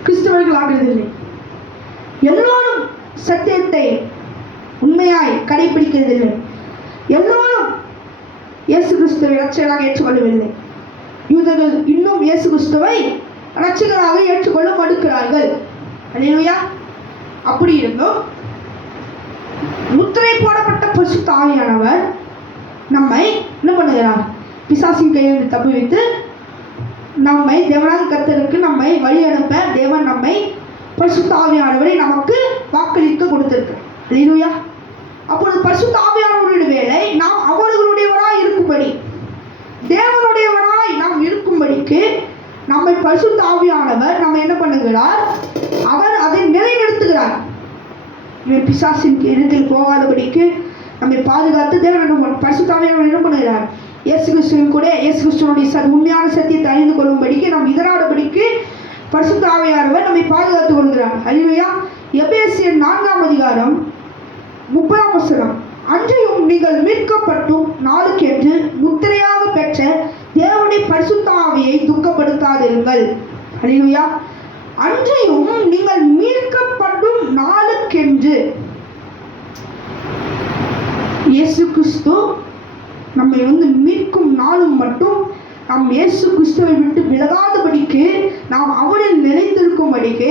கிறிஸ்தவர்கள் ஆகிறதில்லை. எல்லோரும் சத்தியத்தை உண்மையாய் கடைபிடிக்கிறதில்லை. எல்லோரும் இயேசு கிறிஸ்துவை இரட்சகராக ஏற்றுக்கொள்ளவில்லை. யூதர்கள் இன்னும் இயேசு கிறிஸ்துவை இரட்சகராக ஏற்றுக்கொள்ள மறுக்கிறார்கள். அல்லேலூயா. அப்படி இருந்தும் முத்திரை போடப்பட்ட பரிசுத்த ஆவியானவர் நம்மை என்ன பண்ணுகிறார்? பிசாசின் கையிலிருந்து தப்புவித்து நம்மை தேவனாக கர்த்தருக்கு நம்மை வழி அனுப்ப தேவன் நம்மை பரிசுத்த ஆவியானவரை நமக்கு வாக்களிக்க கொடுத்திருக்கிறார். அல்லேலூயா. அப்பொழுது பரிசுத்த ஆவியானவருடைய வேலை நாம் அவர்களுடையவராய் இருக்கும்படி, தேவனுடையவராய் நாம் இருக்கும்படிக்கு நம்மை பரிசுத்த ஆவியானவர் நம்ம என்ன பண்ணுகிறார்? அவர் அதை நிலைநிறுத்துகிறார். இவர் பிசாசின் இடத்தில் போகாதபடிக்கு நம்மை பாதுகாத்து தேவன் என்ன பரிசுத்த ஆவியானவர் என்ன பண்ணுகிறார்? இயேசு கிறிஸ்துவின் கூட இயேசு கிறிஸ்துவனுடைய உண்மையான சத்தியத்தை அறிந்து கொள்ளும்படிக்கு நாம் இதராதபடிக்கு பரிசுத்த ஆவியானவர் நம்மை பாதுகாத்துக் கொள்கிறார். அல்லேலூயா. எபேசியர் 4ஆம் அதிகாரம் 30ஆம் வசனம், அன்றையும் நீங்கள் மீட்கப்பட்டும் நாளுக்கென்று முத்திரையாக பெற்ற தேவனுடைய பரிசுத்த ஆவியை துக்கப்படுத்தாதிருங்கள். அல்லேலூயா. அன்றையும் நீங்கள் மீட்கப்பட்டும் நாளுக்கென்று இயேசு கிறிஸ்து நம்மை மீட்கும் நாளும் மட்டும் நாம் இயேசு கிறிஸ்துவை விட்டு விலகாதபடிக்கு நாம் அவரில் நிலைத்திருக்கும்படிக்கு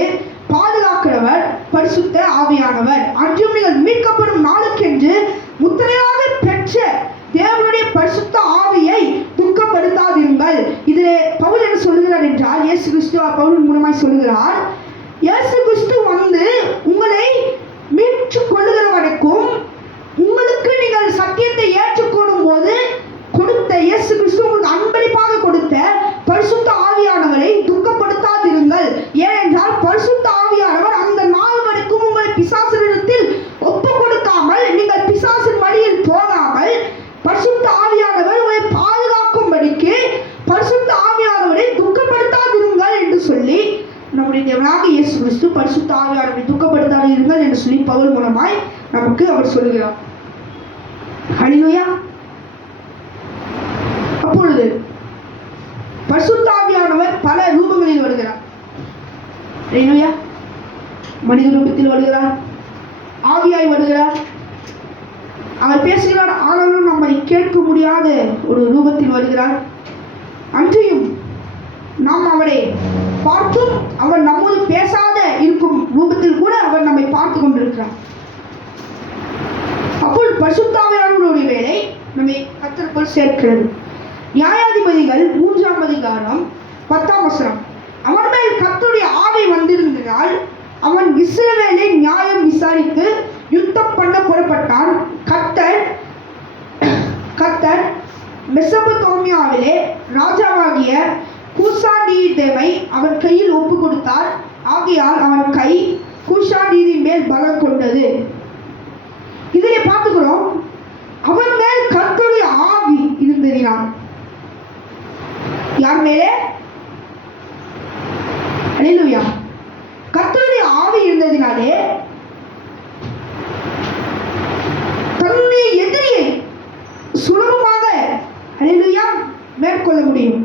பாதுகாக்கிறவர் பரிசுத்த ஆவியானவர். அன்றும் நீங்கள் மீட்கப்படும் நாளுக்கென்று முத்திரையாக பெற்ற தேவனுடைய பரிசுத்த ஆவியை துக்கப்படுத்தாதீர்கள். இதிலே பவுல் என்ன சொல்லுகிறார் என்றால், இயேசு கிறிஸ்து பவுல் மூலமாய் சொல்லுகிறார், இயேசு கிறிஸ்து உங்களை மீட்டுக் கொள்ளுகிற வரைக்கும் உங்களுக்கு நீங்கள் சத்தியத்தை ஏற்றுக்கொள்ளும் போது கொடுத்த இயேசு கிறிஸ்து உங்களுக்கு அன்பளிப்பாக கொடுத்த பரிசுத்த ஆவியானவரை துக்கப்படுத்தாதிருங்கள். ஏனென்றால் பரிசுத்த ஆவியானவர் அந்த நாள் வரைக்கும் உங்களை பிசாசினிடத்தில் ஒப்பு கொடுக்காமல், நீங்கள் பிசாசின் வழியில் போகாமல் பரிசுத்த ஆவியானவர் உங்களை பாதுகாக்கும்படிக்கு பரிசுத்த ஆவியானவரை துக்கப்படுத்தாதிருங்கள் என்று சொல்லி நம்முடைய தேவனாக இயேசு கிறிஸ்து பரிசுத்த ஆவியானவரை துக்கப்படுத்தாதிருங்கள் என்று சொல்லி பவுல் மூலமாய் நமக்கு அவர் சொல்லுகிறார். ஹல்லேலூயா. அப்பொழுது பரிசுத்த ஆவியானவர் பல ரூபங்களில் வருகிறார். ஹல்லேலூயா. மனித ரூபத்தில் வருகிறார், ஆவியாய் வருகிறார், அவர் பேசுகிறார், ஆனாலும் நம்மை கேட்க முடியாத ஒரு ரூபத்தில் வருகிறார். அன்றையும் நாம் அவரை பார்த்தும் அவர் நம்மோடு பேசாத இருக்கும் ரூபத்தில் கூட அவர் நம்மை பார்த்து கொண்டிருக்கிறார். அப்போது பரிசுத்த ஆவியானவருடைய வேலை நம்மை கர்த்தருக்குள் சேர்க்கிறது. நியாயாதிபதிகள் 3ஆம் அதிகாரம் 10ஆம் வசனம், அவன் மேல் கர்த்தருடைய ஆவி வந்திருந்ததால் அவன் இஸ்ரவேலை நியாயம் விசாரித்து யுத்தம் பண்ண புறப்பட்டான். கர்த்தர் மெசொப்பொத்தாமியாவிலே ராஜாவாகிய கூசானீதேமை அவன் கையில் ஒப்பு கொடுத்தார். ஆகையால் அவன் கை கூசானீதின் மேல் பலம் கொண்டது. இதிலே பார்த்துக்கிறோம், அவன் மேல் கர்த்தருடைய ஆவி இருந்ததினால். யார் மேலே? அல்லேலூயா. கர்த்தருடைய ஆவி இருந்ததினாலே தன்னுடைய எதிரியை சுலபமாக அல்லேலூயா மேற்கொள்ள முடியும்.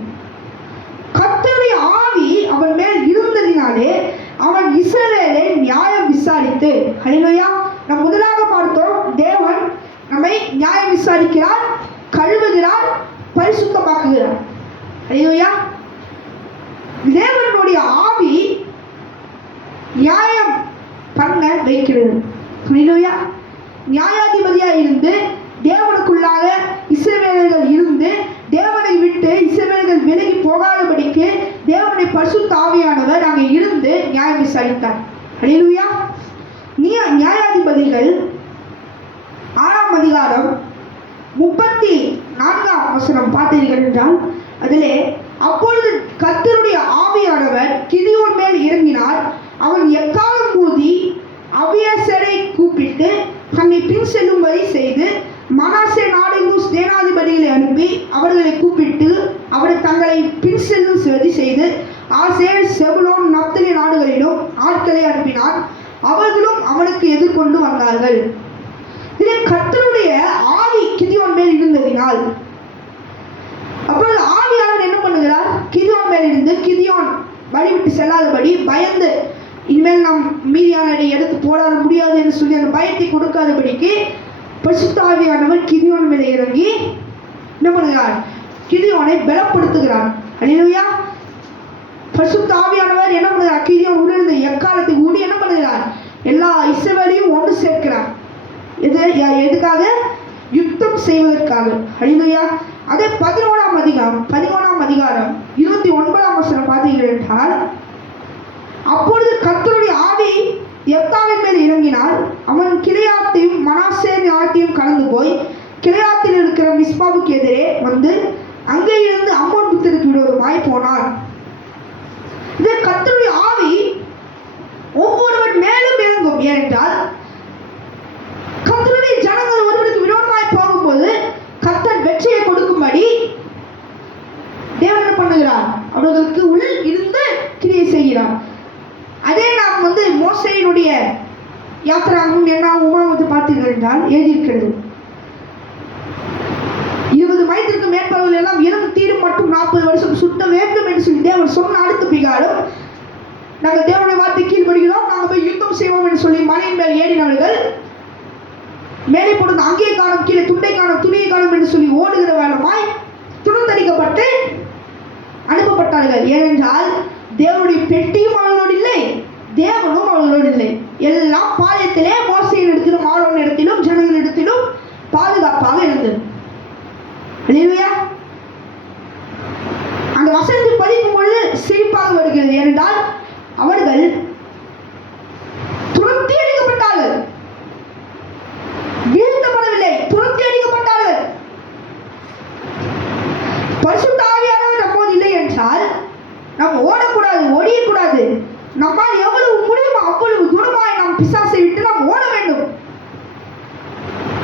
கர்த்தருடைய ஆவி அவன் மேல் இருந்ததினாலே அவன் இஸ்ரவேலை நியாயம் விசாரித்து, அல்லேலூயா. நாம் முதலாக பார்த்தோம், தேவன் நம்மை நியாயம் விசாரிக்கிறார், கழுவுகிறார், பரிசுத்தமாக்குகிறார். அல்லேலூயா. தேவனுடைய ஆவி நியாயம் பண்ண வைக்கிறது. அல்லேலூயா. நியாயாதிபதியா இருந்து தேவனுக்குள்ளாக இஸ்ரவேலர்கள் இருந்து தேவனை விட்டு இஸ்ரவேலர்கள் விலகி போகாதபடிக்கு தேவனுடைய பரிசுத்த ஆவியானவர் அங்கே இருந்து நியாயம் விசாரித்தார். அல்லேலூயா. நியாயாதிபதிகள் 6ஆம் வசனம் பார்த்தீர்கள் என்றால் அதிலே, அப்பொழுது கர்த்தருடைய ஆவியானவர் கிதியோன் மேல் இறங்கினார். அவன் எக்காலம் ஊதி அபியசரை கூப்பிட்டு தன்னை பின் செல்லும்படி செய்து, மனாசே நாடெங்கும் சேனாதிபதிகளை அனுப்பி அவர்களை கூப்பிட்டு அவரை தங்களை பின் செல்லும் செய்து, ஆசேர், செபுலோன், நப்தலி நாடுகளிலும் ஆட்களை அனுப்பினார். அவர்களும் அவனுக்கு எதிர்கொண்டு வந்தார்கள். இதில் கர்த்தருடைய ஆவி கிதியோன் மேல் இருந்ததினால், அப்பொழுது ஆவியானவர் என்ன பண்ணுகிறார்? கிதியோன் மேல் இருந்து கிதியோன் வழிவிட்டு செல்லாதபடி பயந்து, இனிமேல் நாம் மீதியானதை எடுத்து போடாத முடியாது என்று சொல்லி அந்த பயத்தை கொடுக்காதபடிக்கு பரிசுத்த ஆவியானவர் கிதியோன் மேலே இறங்கி என்ன பண்ணுகிறார்? கிதியோனை பலப்படுத்துகிறார். அல்லேலூயா. பரிசுத்த ஆவியானவர் என்ன பண்ணுகிறார்? கிதியோன் உணர்ந்து எக்காலத்தை ஊடி என்ன பண்ணுகிறார்? எல்லா இஸ்ரவேலையும் ஒன்று சேர்க்கிறார். எதுக்காக? யுத்தம் செய்வதற்காக. அல்லேலூயா. அதே 11ஆம் அதிகாரம் 29ஆம் வசனம் பார்த்தீர்கள் என்றால், அப்பொழுது கர்த்தருடைய ஆவி யெப்தாவின் மேல் இறங்கினார். அவன் கிளையாத்தையும் மனாசே நாட்டையும் கடந்து போய் கிளையாத்தில் இருக்கிற மிஸ்பாவுக்கு எதிரே வந்து அங்கே இருந்து அம்மோன் புத்திரருக்கு விரோதமாய் போனான். இந்த கர்த்தருடைய ஆவி ஒவ்வொருவர் மேலும் இறங்கும். ஏனென்றால் கர்த்தருடைய ஜனங்கள் ஒருவருக்கு விரோதமாய் போகும்போது கர்த்தர் வெற்றியை கொடுக்கும்படி தேவன் என்ன பண்ணுகிறார்? அவர்களுக்கு உள் இருந்து கிரியை செய்கிறார். அதே நாம் மோசேயினுடைய யாத்திராவும் என்னாவும் பார்த்தீர்கள் என்றால் எழுதியிருக்கிறது, 20 வயதிற்கு மேற்பவர்கள் எல்லாம் இறந்து தீரும் மட்டும் 40 வருஷம் சுட்ட வேண்டும் என்று சொல்லி தேவன் சொன்ன அடுத்த பிரகாரம் நாங்கள் தேவனுடைய வார்த்தை கீழ்படுகிறோம், நாங்கள் போய் யுத்தம் செய்வோம் என்று சொல்லி மலையின் மேல் ஏறினவர்கள் மேலே போடுறது அங்கே காணும், கீழே துண்டை காணும், துணியை காணும் என்று சொல்லி ஓடுகிற வேலமாய் துணத்தடிக்கப்பட்டு அனுப்பப்பட்டார்கள். ஏனென்றால் தேவனுடைய பெட்டியும் அவர்களோடு இல்லை, தேவனும் அவர்களோடு இல்லை. எல்லாம் பாளையத்திலே மோசேயின் இடத்திலும் ஆரோன் இடத்திலும் ஜனங்களிடத்திலும் பாதுகாப்பாக இருந்தது. அல்லேலூயா. அந்த வசனத்தை படிக்கும் பொழுது சிரிப்பாக வருகிறது. ஏனென்றால் அவர்கள் துரத்தி அடிக்கப்பட்டார்கள், வீழ்த்தப்படவில்லை, துரத்தி அடிக்கப்பட்டார்கள். பரிசுத்த ஆவியானவர் நம்மோடு இல்லை என்றால் நாம் ஓடக்கூடாது, ஒடியக்கூடாது. நம்மால் எவ்வளவு முடியுமோ அவ்வளவு தூரமாய் நாம் பிசாசை விட்டு நாம் ஓட வேண்டும்.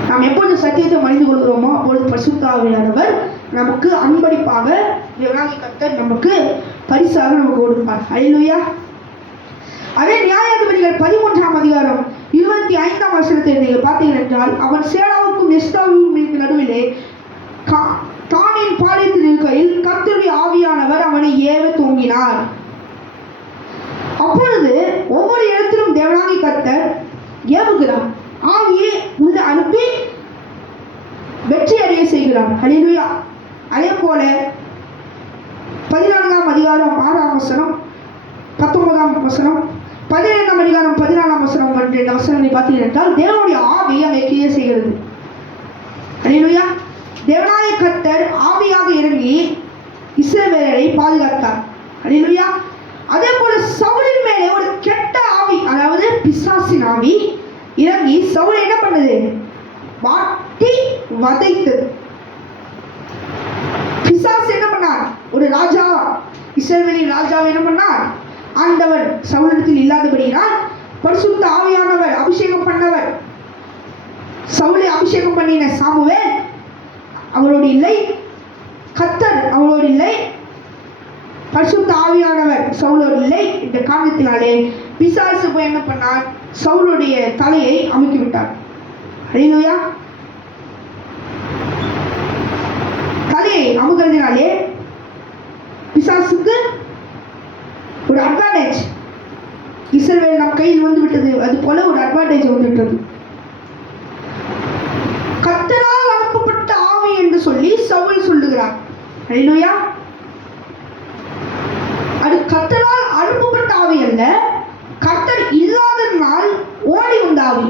நாம் எப்பொழுது சத்தியத்தை மனிந்து கொள்கிறோமோ அப்பொழுது பரிசுத்த ஆவியானவர் நமக்கு அன்பளிப்பாக தேவனாகிய கர்த்தர் நமக்கு பரிசாக நமக்கு கொடுப்பார். அல்லேலூயா. அதே நியாயாதிபதிகள் 13ஆம் அதிகாரம் 25ஆம் வசனத்தை நீங்கள் பார்த்தீர்கள் என்றால், அவன் சேலாவுக்கும் எஸ்தாவுக்கும் நடுவிலே தானின் பாளையத்தில் இருக்கையில் கர்த்தருடைய ஆவியானவர் அவனை ஏவ தூங்கினார். அப்பொழுது ஒவ்வொரு இடத்திலும் தேவனாகிய கர்த்தர் ஏவுகிறார், ஆவியை உள்ள அனுப்பி வெற்றி அடைய செய்கிறார். அல்லேலூயா. அதே போல 14ஆம் அதிகாரம் 6ஆம் வசனம், 19ஆம் வசனம், 15ஆம் அதிகாரம் 14ஆம் வசனம் என்ற வசனங்களை பார்த்தீர்கள் என்றால் தேவனுடைய ஆவி அங்கே கிரியை செய்கிறது. அல்லேலூயா. தேவனாகிய கர்த்தர் ஆவியாக இறங்கி இஸ்ரவேலரை பாதுகாத்தார். அல்லேலூயா. அதே போல சவுலின் மேலே ஒரு கெட்ட ஆவி, அதாவது பிசாசின் ஆவி இறங்கி சவுலை என்ன பண்ணது? வாட்டி வதைத்தது. பிசாசு என்ன பண்ணார்? ஒரு ராஜா, இஸ்ரவேலின் ராஜாவை என்ன பண்ணார்? ஆண்டவர் சவுலிடத்தில் இல்லாதபடியால் பரிசுத்த ஆவியானவர் அபிஷேகம் பண்ணவர், சவுலை அபிஷேகம் பண்ணின சாமுவேல் அவரோடு இல்லை, கர்த்தர் அவரோடு இல்லை, பரிசுத்த ஆவியானவர் சவுலோடு இல்லை. இந்த காரணத்தினாலே பிசாசு போய் என்ன பண்ணார்? சவுலுடைய தலையை அமுக்கி விட்டார். அல்லேலூயா. தலையை அமுக்கிறதுனாலே பிசாசுக்கு ஒரு அட்வான்டேஜ், இஸ்ரவேல் நம் கையில் வந்து விட்டது, அது போல ஒரு அட்வான்டேஜ் வந்துவிட்டது. கர்த்தரால் அனுப்பப்பட்ட ஆவி என்று சொல்லி சவுல் சொல்லுகிறார். அல்லேலூயா. அது கர்த்தரால் அனுப்பப்பட்ட ஆவி அல்ல, கர்த்தர் இல்லாததனால் ஓடி வந்த ஆவி.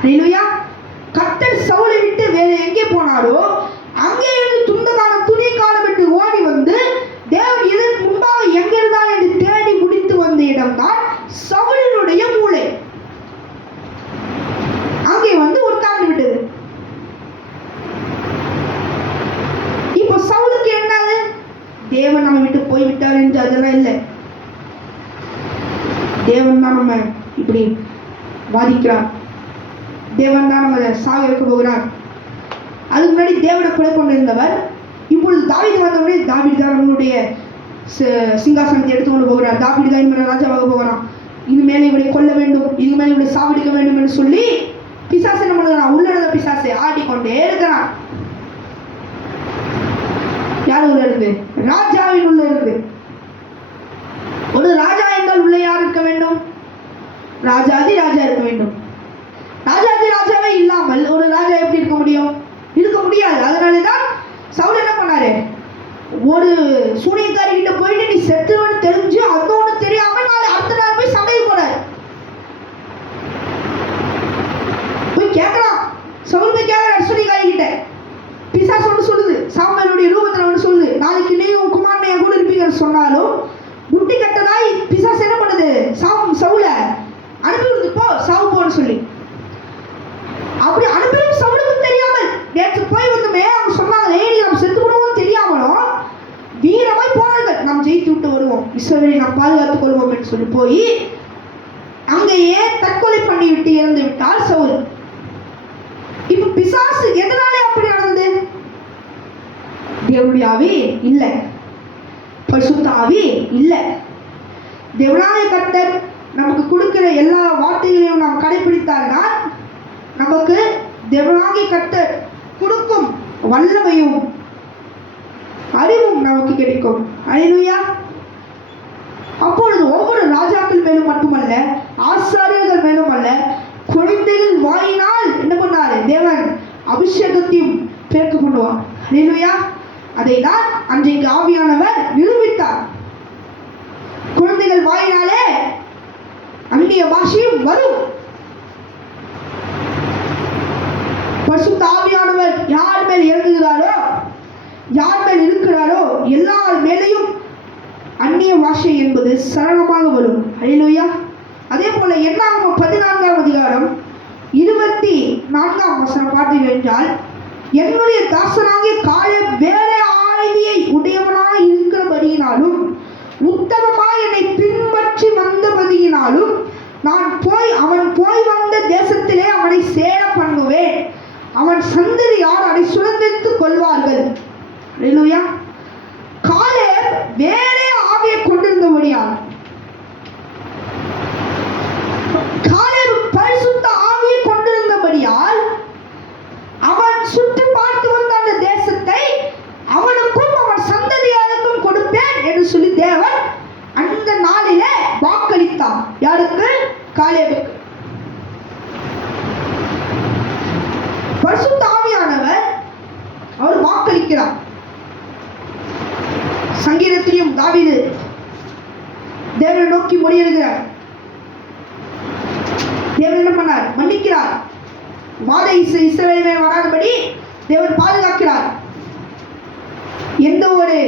அல்லேலூயா. கர்த்தர் சவுலை விட்டு வேற எங்கே போனாரோ அங்கே இருந்து துண்டகாலம் துணி காலம் என்று ஓடி வந்து தேவன் இதற்கு முன்பாக எங்க இருந்தார் என்று தேடி முடித்து வந்த இடம்தான் சவுலினுடைய மூளை. அங்கே வந்து உட்கார்ந்து விட்டது. தாவீது அதெல்லாம் இல்லை. தேவன் தான் நம்ம இப்படி வாதிக்கிறார், தேவன் தான் நம்ம சாக வைக்க போகிறார். அதுக்கு முன்னாடி தேவனை கொலை கொண்டிருந்தவர் இப்பொழுது தாவீது வந்தவுடனே தாவீது தான் நம்மளுடைய சிங்காசனத்தை எடுத்துக்கொண்டு போகிறார், தாவீது தான் இனிமேல் ராஜாவாக போகிறான், இனிமேல் இவனை கொல்ல வேண்டும், இனிமேல் இவனை சாவடிக்க வேண்டும் என்று சொல்லி பிசாசு என்ன பண்ணுறான், உள்ள இருந்த பிசாசை ஆடிக்கொண்டே இருக்கிறான். யார் உள்ள இருந்து? ராஜாவின் உள்ள இருந்து. ஒரு ராஜா என்றால் உள்ள யார் இருக்க வேண்டும்? ராஜாதி ராஜா இருக்க வேண்டும். ராஜாதி ராஜாவே இல்லாமல் ஒரு ராஜா எப்படி இருக்க முடியும்? இருக்க முடியாது. அதனாலதான் சவுல் என்ன பண்ணாரு, ஒரு சூனியக்காரி கிட்ட போயிட்டு நீ செத்துவன்னு தெரிஞ்சு அதோடு தெரியாம நாளை அடுத்த நாள் போய் சமையல் போறாரு. போய் கேட்கலாம், சவுல் போய் கேட்கறாரு சூனியக்காரி கிட்ட. பிசாசு ஒன்று சொல்லுது, சாமுவேலுடைய ரூபத்தில் ஒன்று சொல்லுது, நாளைக்கு நீயும் குமாரனை என் கூட இருப்பீங்கன்னு சொன்னாலும் முட்டி கட்டதாய் பிசாசு என்ன பண்ணுது, சவுல அனுப்பி விடுது, போ சாவு போன்னு சொல்லி. அப்படி அனுப்பியும் சவுலுக்கும் தெரியாமல் நேற்று போய் வந்துமே அவங்க சொன்னாங்களே நீ நம்ம செத்து விடுவோம் தெரியாமலும் வீரமாய் போனார்கள், நாம் ஜெயித்து விட்டு வருவோம், இஸ்ரவேலை நாம் பாதுகாத்துக் கொள்வோம் என்று சொல்லி போய் அங்கேயே தற்கொலை பண்ணி விட்டு இறந்து விட்டார் சவுல். இப்ப பிசாசு எதனாலே அப்படி நடந்தது? தேவனுடைய ஆவி இல்லை, பரிசுத்த ஆவி இல்லை. தேவனாய கர்த்தர் நமக்கு கொடுக்கிற எல்லா வார்த்தைகளையும் நாம் கடைபிடித்தால்தான் நமக்கு தேவனாகிய கர்த்தர் கொடுக்கும் வல்லமையும் அறிவும் நமக்கு கிடைக்கும். அல்லேலூயா. அப்பொழுது ஒவ்வொரு ராஜாக்கள் மேலும் மட்டுமல்ல, ஆசாரியர்கள் மேலும் அல்ல, குழந்தைகள் வாயினால் என்ன பண்ணாரு, தேவன் அபிஷேகத்தையும் பேர்க்க பண்ணுவார். அல்லேலூயா. அதை தான் அன்றைக்கு ஆவியானவர் நிரூபித்தார். குழந்தைகள் வாயினாலே அந்நிய பாஷையும் வரும். பரிசுத்த ஆவியானவர் யார் மேல் இறங்குகிறாரோ, யார் மேல் இருக்கிறாரோ எல்லார் மேலையும் அந்நிய பாஷை என்பது சரளமாக வரும். அல்லேலூயா. அதே போல என்னாகும் 14ஆம் அதிகாரம் 24ஆம் வசனம் பார்த்தீர்கள் என்றால், என்னுடைய தாசனாகிய காலேப் வேற ஆவியை உடையவனாய் இருக்கிறபடியினாலும் உத்தமமாய் என்னை பின்பற்றி வந்தபடியினாலும் அவன் போய் வந்த தேசத்திலே அவனை சேர பண்ணுவேன், அவன் சந்ததியார் அதை சுதந்திரித்துக் கொள்வார்கள். அல்லேலூயா. காலேப் வேற ஆவியை கொண்டிருந்தபடியால், காலேப் பரிசுத்த ஆவியை கொண்டிருந்தபடியால் அவன் சுற்றி பார்த்து வந்த அந்த தேசத்தை அவனுக்கும் அவன் சந்ததியாருக்கும் கொடுப்பேன் என்று சொல்லி தேவன் அந்த நாளிலே வாக்களித்தான். யாருக்கு? காலேபுக்கு. பரிசுத்த ஆவியானவர் அவர் வாக்களிக்கிறார். சங்கீதத்திலும் தாவீது தேவனை நோக்கி முறையிடுகிறார். தேவன் என்ன பண்ணார்? மன்னிக்கிறார். வாதை இஸ்ரவேல் மேல் வராதபடி தேவன் பாதுகாக்கிறார். எந்த ஒரு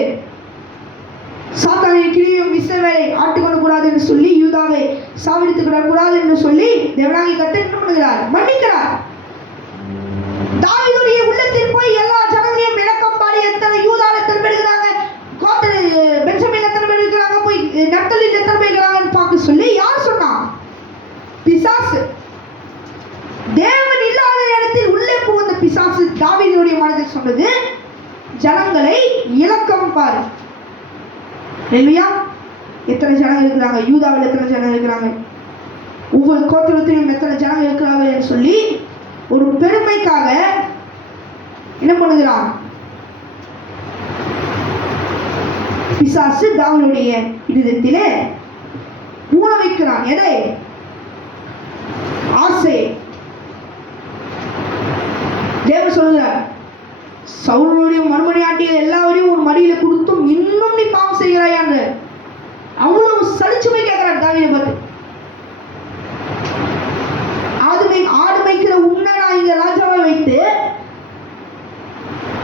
சாத்தானின் கிளியும் இஸ்ரவேலை ஆட்டுக்கொள்ள கூடாது என்று சொல்லி, யூதாவை சாவடித்துக் கூடாது என்று சொல்லி தேவனாகிய கர்த்தர் என்ன பண்ணுகிறார்? மன்னிக்கிறார். தாவீதுடைய உள்ளத்தில் போய் எல்லா ஜனங்களையும் விளக்கம் பாடி, எத்தனை யூதால எத்தனை பேர் இருக்கிறாங்க, பென்ஜமின்ல எத்தனை பேர் இருக்கிறாங்க, போய் நப்தலில் எத்தனை பேர் இருக்கிறாங்கன்னு பார்க்க சொல்லி யார் சொன்னா? பிசாசு. தேவன் இல்லாத இடத்தில் உள்ளே புகுந்த பிசாசு தாவீதுடைய மனதில் சொன்னது, ஜனங்களை இலக்கம் பாரு. இல்லையா? எத்தனை ஜனங்கள் இருக்கிறாங்க, யூதாவில் எத்தனை ஜனங்கள் இருக்கிறாங்க, ஒவ்வொரு கோத்திரத்திலும் எத்தனை ஜனங்கள் இருக்கிறாங்க என்று சொல்லி ஒரு பெருமைக்காக என்ன பண்ணுகிறான் பிசாசு தாவீதுடைய இருதயத்திலே ஊன வைக்கிறான். எதை? ஆசை. தேவன் சொல்லுகிறார், சவுலுடைய மறுமணியாட்டிகள் எல்லாரையும் ஒரு மடியில கொடுத்தும் இன்னும் நீ பாவம் செய்கிறாய் என்று அவ்வளவு சலிச்சு போய் கேட்கிறார் தாவீதை பார்த்து. ஆடு மேய்க்கிற உன்னை நான் இங்க ராஜாவை வைத்து,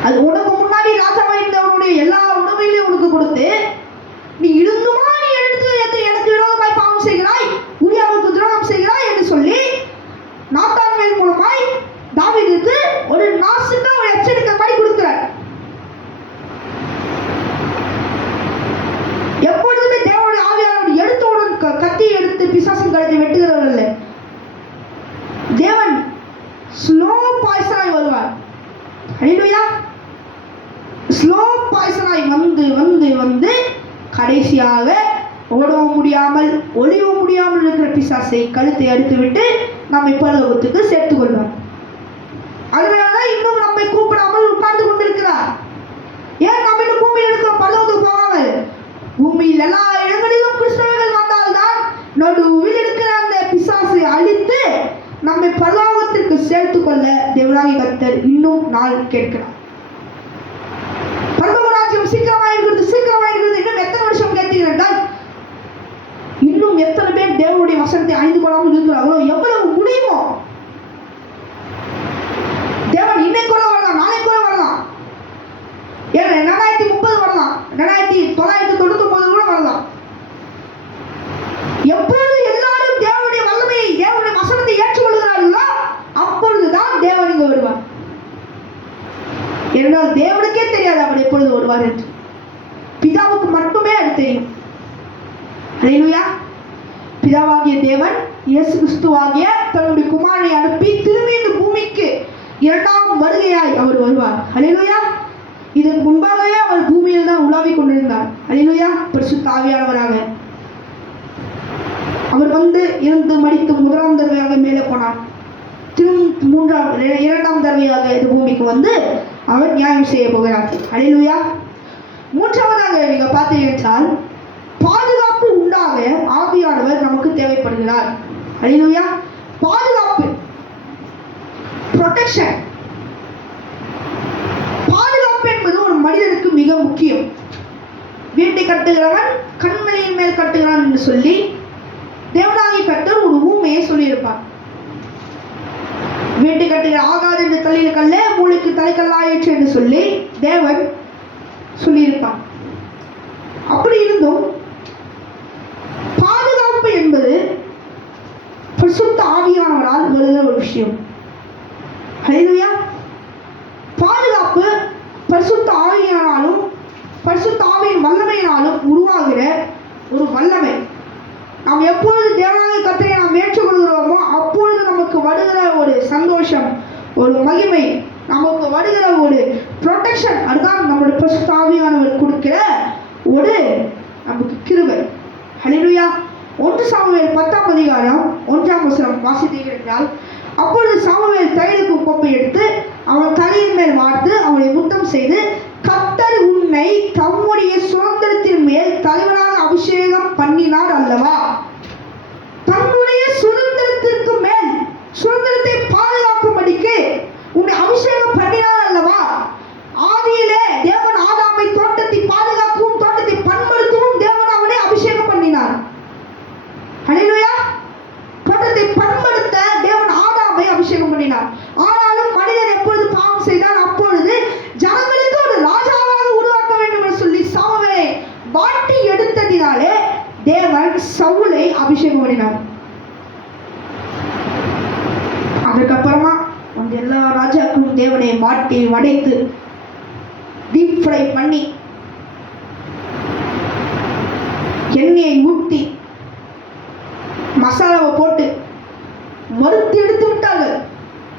அது உனக்கு முன்னாடி ராஜாவை இருந்தவனுடைய எல்லா உணவைகளையும் உனக்கு கொடுத்து, நீ இருந்துமா நீ எனக்கு விரோதமாய் பாவம் செய்கிறாய், உரியாவுக்கு துரோகம் செய்கிறாய் என்று சொல்லி நாத்தான் மேல் மூலமாய் தாவீதுக்கு ஒரு நாசுக்கு ஒரு எச்சரிக்கை படி கொடுக்கிறார். எப்பொழுது ஹல்லேலூயா. ஸ்லோ பாய்சனாய் வந்து வந்து வந்து கடைசியாக ஓடவும் முடியாமல் ஒளியவும் முடியாமல் இருக்கிற பிசாசை கழுத்தை அறுத்து விட்டு நம்மை பரலோகத்துக்கு சேர்த்துக் கொள்வார். அதனாலதான் இன்னும் நம்மை கூப்பிடாமல் உட்கார்ந்து கொண்டிருக்கிறார். ஏன் நம்ம இன்னும் பூமியில் இருக்கிற பரலோகத்துக்கு போகாமல்? பூமியில் எல்லா இடங்களிலும் கிறிஸ்தவர்கள் வந்தால்தான் நடுவில் இருக்கிற அந்த பிசாசை அழித்து நம்மை பரலோகத்திற்கு சேர்த்துக் கொள்ள தேவனாகிய கர்த்தர் இன்னும் நாள் கேட்கிறார். பரலோக ராஜ்யம் சீக்கிரமா இருக்கிறது இன்னும் எத்தனை வருஷம் கேட்டீர்கள் என்றால், இன்னும் எத்தனை பேர் தேவனுடைய வசனத்தை அறிந்து கொள்ளாமல் இருக்கிறார்களோ, எவ்வளவு முடியுமோ தேவன் இன்னைக்கு கூட வரலாம், நாளைக்கு கூட வரலாம், 2030 வரலாம், 1999 கூட வரலாம். எப்பொழுது எல்லாரும் தேவனுடைய வல்லமையை தேவனுடைய வசனத்தை ஏற்றுக்கொள்கிறார்களோ அப்பொழுதுதான் தேவன் இங்கு வருவார். என்றால் தேவனுக்கே தெரியாது அவர் எப்பொழுது வருவார் என்று. பிதாவுக்கு மட்டுமே அது தெரியும். ஹல்லேலூயா. பிதாவாகிய தேவன் இயேசு கிறிஸ்துவாகிய தன்னுடைய குமாரனை அனுப்பி திரும்பி இந்த பூமிக்கு இரண்டாம் வருகையாய் அவர் வருவார். ஹல்லேலூயா. இதற்கு முன்பாகவே அவர் பூமியில் தான் உலாவிக் கொண்டிருந்தார். ஹல்லேலூயா. பரிசுத்த ஆவியானவராக அவர் வந்து இருந்து மடித்து முதலாம் தடவையாக மேலே போனார். இரண்டாம் தடவையாக இந்த பூமிக்கு வந்து அவர் நியாயம் செய்ய போகிறார். ஹல்லேலூயா. மூன்றாவதாக நீங்க பார்த்தீர்கள், பாதுகாப்பு உண்டாக ஆவியானவர் நமக்கு தேவைப்படுகிறார். ஹல்லேலூயா. பாதுகாப்பு, ப்ரொடெக்ஷன். பாதுகாப்பு என்பது ஒரு மனிதனுக்கு மிக முக்கியம். வீட்டை கட்டுகிறவன் கண்மலையின் மேல் கட்டுகிறான் என்று சொல்லி தேவனாகிய கர்த்தர் ஒரு ஊமையை சொல்லியிருப்பார். வீட்டை கட்டுகிற ஆகாது என்று தலையில கல்லே மூளைக்கு தலைக்கல்லாயிற்று என்று சொல்லி தேவன் சொல்லியிருப்பார். அப்படி இருந்தும் பாதுகாப்பு என்பது பரிசுத்த ஆவியானவரால் வருகிற ஒரு விஷயம். ஹல்லேலூயா. பாதுகாப்பு பரிசுத்த ஆவியானாலும் பரிசுத்த ஆவியின் வல்லமையினாலும் உருவாகிற ஒரு வல்லமை. நாம் எப்பொழுது தேவனாகிய கர்த்தரை நாம் ஏற்றுக்கொள்கிறோமோ அப்பொழுது நமக்கு வருகிற ஒரு சந்தோஷம், ஒரு மகிமை, நமக்கு வருகிற ஒரு ப்ரொடெக்ஷன், அதுதான் நம்முடைய பரிசுத்த ஆவியானவர் கொடுக்கிற ஒரு நமக்கு கிருபை. ஹல்லேலூயா. 1 சாமுவேல் 10ஆம் அதிகாரம் 1ஆம் வசனம் வாசித்தீர்கள் என்றால், அப்பொழுது சாமுவேல் தைலக்கு கோப்பை எடுத்து அவன் தலையின் மேல் வார்த்து அவனை முத்தம் செய்து, கர்த்தர் உன்னை தம்முடைய சுதந்திரத்தின் மேல் தலைவனாக அபிஷேகம் பண்ணினார் அல்லவா? தன்னுடைய சுதந்திரத்திற்கு மேல் சுதந்திரத்தை பாதுகாக்கும்படிக்கு உன்னை அபிஷேகம் பண்ணினார் அல்லவா? ஆதியிலே தேவன் ஆதாமை தோட்டத்தை பாதுகாக்கவும் தோட்டத்தை பண்படுத்தவும் தேவன் அவனை அபிஷேகம் பண்ணினார். ஹல்லேலூயா. தோட்டத்தை பண்படுத்த தேவன் ஆதாமை அபிஷேகம் பண்ணினார். ஆனாலும் மனிதன் எப்பொழுது பாவம் செய்தான் அப்பொழுது ஜனங்களுக்கு ஒரு ராஜாவாக உருவாக்க வேண்டும் என்று சொல்லி சாமுவேலை வாட்டி எடுத்ததினாலே தேவன் சவுலை அபிஷேகம் பண்ணினார். அதுக்கப்புறமா அந்த எல்லா ராஜாக்களும் தேவனை வாட்டி வடைத்து டீப் ஃப்ரை பண்ணி எண்ணெயை ஊற்றி மசாலாவை போட்டு வறுத்து எடுத்து விட்டார்கள்.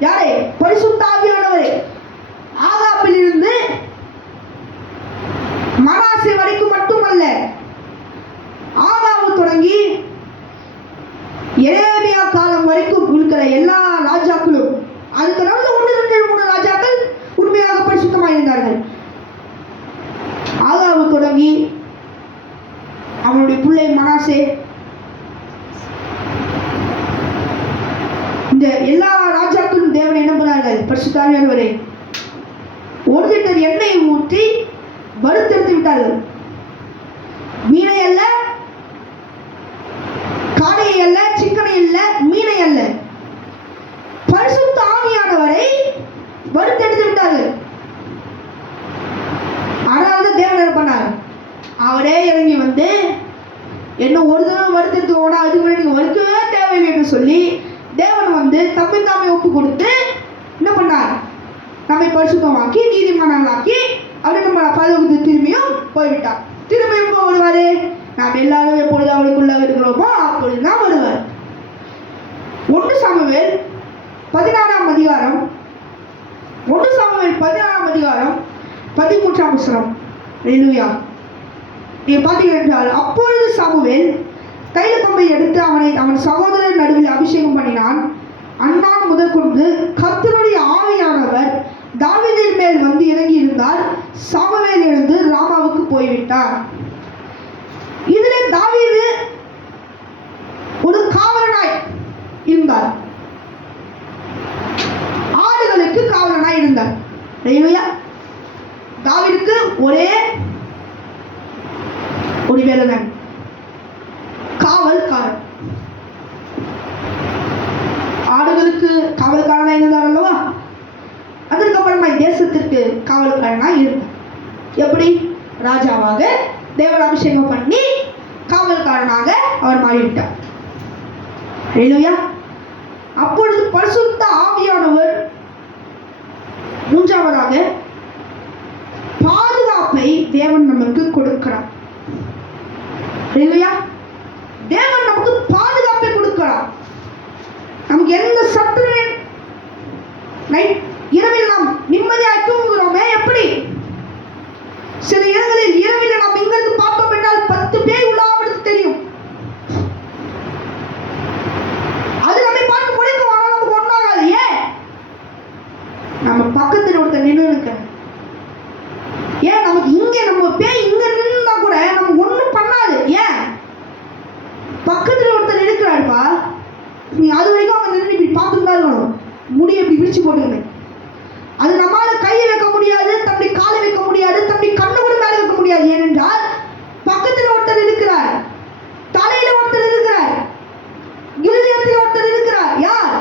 யாரே? பரிசுத்த ஆவியானவரே. ஆகாபில் இருந்து மனாசே வரைக்கும் மட்டுமல்ல, ஆகாபு தொடங்கி எரேமியா காலம் வரைக்கும் இருக்கிற எல்லா ராஜாக்களும், அதுக்கு நடுவில் 1, 2, 3 ராஜாக்கள் உண்மையாக பரிசுத்தமாக இருந்தார்கள். ஆகாபு தொடங்கி அவனுடைய பிள்ளை மனாசே, இந்த எல்லா ராஜாக்களும் தேவன் என்ன பண்ணார்கள்? பரிசுத்த ஆவியானவரே 1 லிட்டர் எண்ணெயை ஊற்றி வறுத்தெடுத்து விட்டார்கள். மீனை அல்ல, காடையை அல்ல, சிக்கனை அல்ல, மீனை அல்ல, பரிசுத்த ஆவியானவரை வறுத்தெடுத்து விட்டார்கள். ஆனால் தேவன் என்ன பண்ணார்? அவரே இறங்கி வந்து என்ன ஒரு தடவை வறுத்தெடுத்து ஓட, அதுக்கு முன்னாடி நீங்க வறுக்கவே தேவையில்லை என்று சொல்லி தேவன் வந்து தம்மை தாமே ஒப்பு கொடுத்து என்ன பண்ணார்? நம்மை பரிசுத்தமாக்கி நீதிமானாக்கி அவர் நம்ம பரலோகத்துக்கு திரும்பியும் போய்விட்டார். திரும்ப எப்போ வருவாரு? நாம் எல்லாரும் எப்பொழுது அவருக்குள்ளாக இருக்கிறோமோ அப்பொழுதுதான் வருவார். 1 சாமுவேல் 16ஆம் அதிகாரம் 1 சாமுவேல் 16ஆம் அதிகாரம் 13ஆம் வசனம். அல்லேலூயா. நீங்க பார்த்தீங்க என்றால், அப்பொழுது சாமுவேல் தைலக்கம்பை எடுத்து அவன் சகோதரர் நடுவில் அபிஷேகம் பண்ணினான். அந்நாள் முதற்கொண்டு கர்த்தருடைய ஆவியானவர் தாவீதின் மேல் வந்து இறங்கி இருந்தார். சாமுவேல் எழுந்து ராமாவுக்கு போய்விட்டார். இதிலே தாவீது ஒரு காவலனாய் இருந்தார், ஆடுகளுக்கு காவலனாய் இருந்தார். தாவீதுக்கு ஒரே ஒரு வேலை, காவல்காரன். ஆடுகளுக்கு காவல்காரனாக இருந்தார் அல்லவா, அதற்கப்புறமா தேசத்திற்கு காவல்காரனாக இருந்தார். எப்படி? ராஜாவாக தேவன் அபிஷேகம் பண்ணி காவல்காரனாக அவர் மாறிவிட்டார். அல்லேலூயா. அப்பொழுது பரிசுத்த ஆவியானவர் மூன்றாவதாக பாதுகாப்பை தேவன் நமக்கு கொடுக்கிறார். அல்லேலூயா. தேவன் நமக்கு பாதுகாப்பை கொடுக்கிறார். நமக்கு எந்த சத்துருவின் இரவில் நாம் நிம்மதியாக தூங்குகிறோமே எப்படி? சில இடங்களில் இரவில் நாம் இங்கிருந்து பார்த்தோம் என்றால் 10 பேர் உள்ளாவது தெரியும். அது நம்மை பார்த்து முடிக்கும், ஆனால் நமக்கு ஒன்றாகாது. ஏன்? நம்ம பக்கத்தில் ஒருத்தர் நின்று இருக்க. ஏன்? நமக்கு இங்கே நம்ம பேய் இங்க நின்னா கூட நம்ம ஒன்றும் பண்ணாது. ஏன்? பக்கத்தில் ஒருத்தர் இருக்கிறாருப்பா, நீ அது வரைக்கும் அவங்க நின்று இப்படி பார்த்துட்டு தான் இருக்கணும். முடியை இப்படி விரிச்சு போட்டுக்கணும். அது நம்மளால கையை வைக்க முடியாது, தம்பி காலை வைக்க முடியாது, தம்பி கண்ணு கூட மேலே வைக்க முடியாது. ஏனென்றால் பக்கத்தில் ஒருத்தர் இருக்கிறார், தலையில ஒருத்தர் இருக்கிறார், இருதயத்தில் ஒருத்தர் இருக்கிறார். யார்?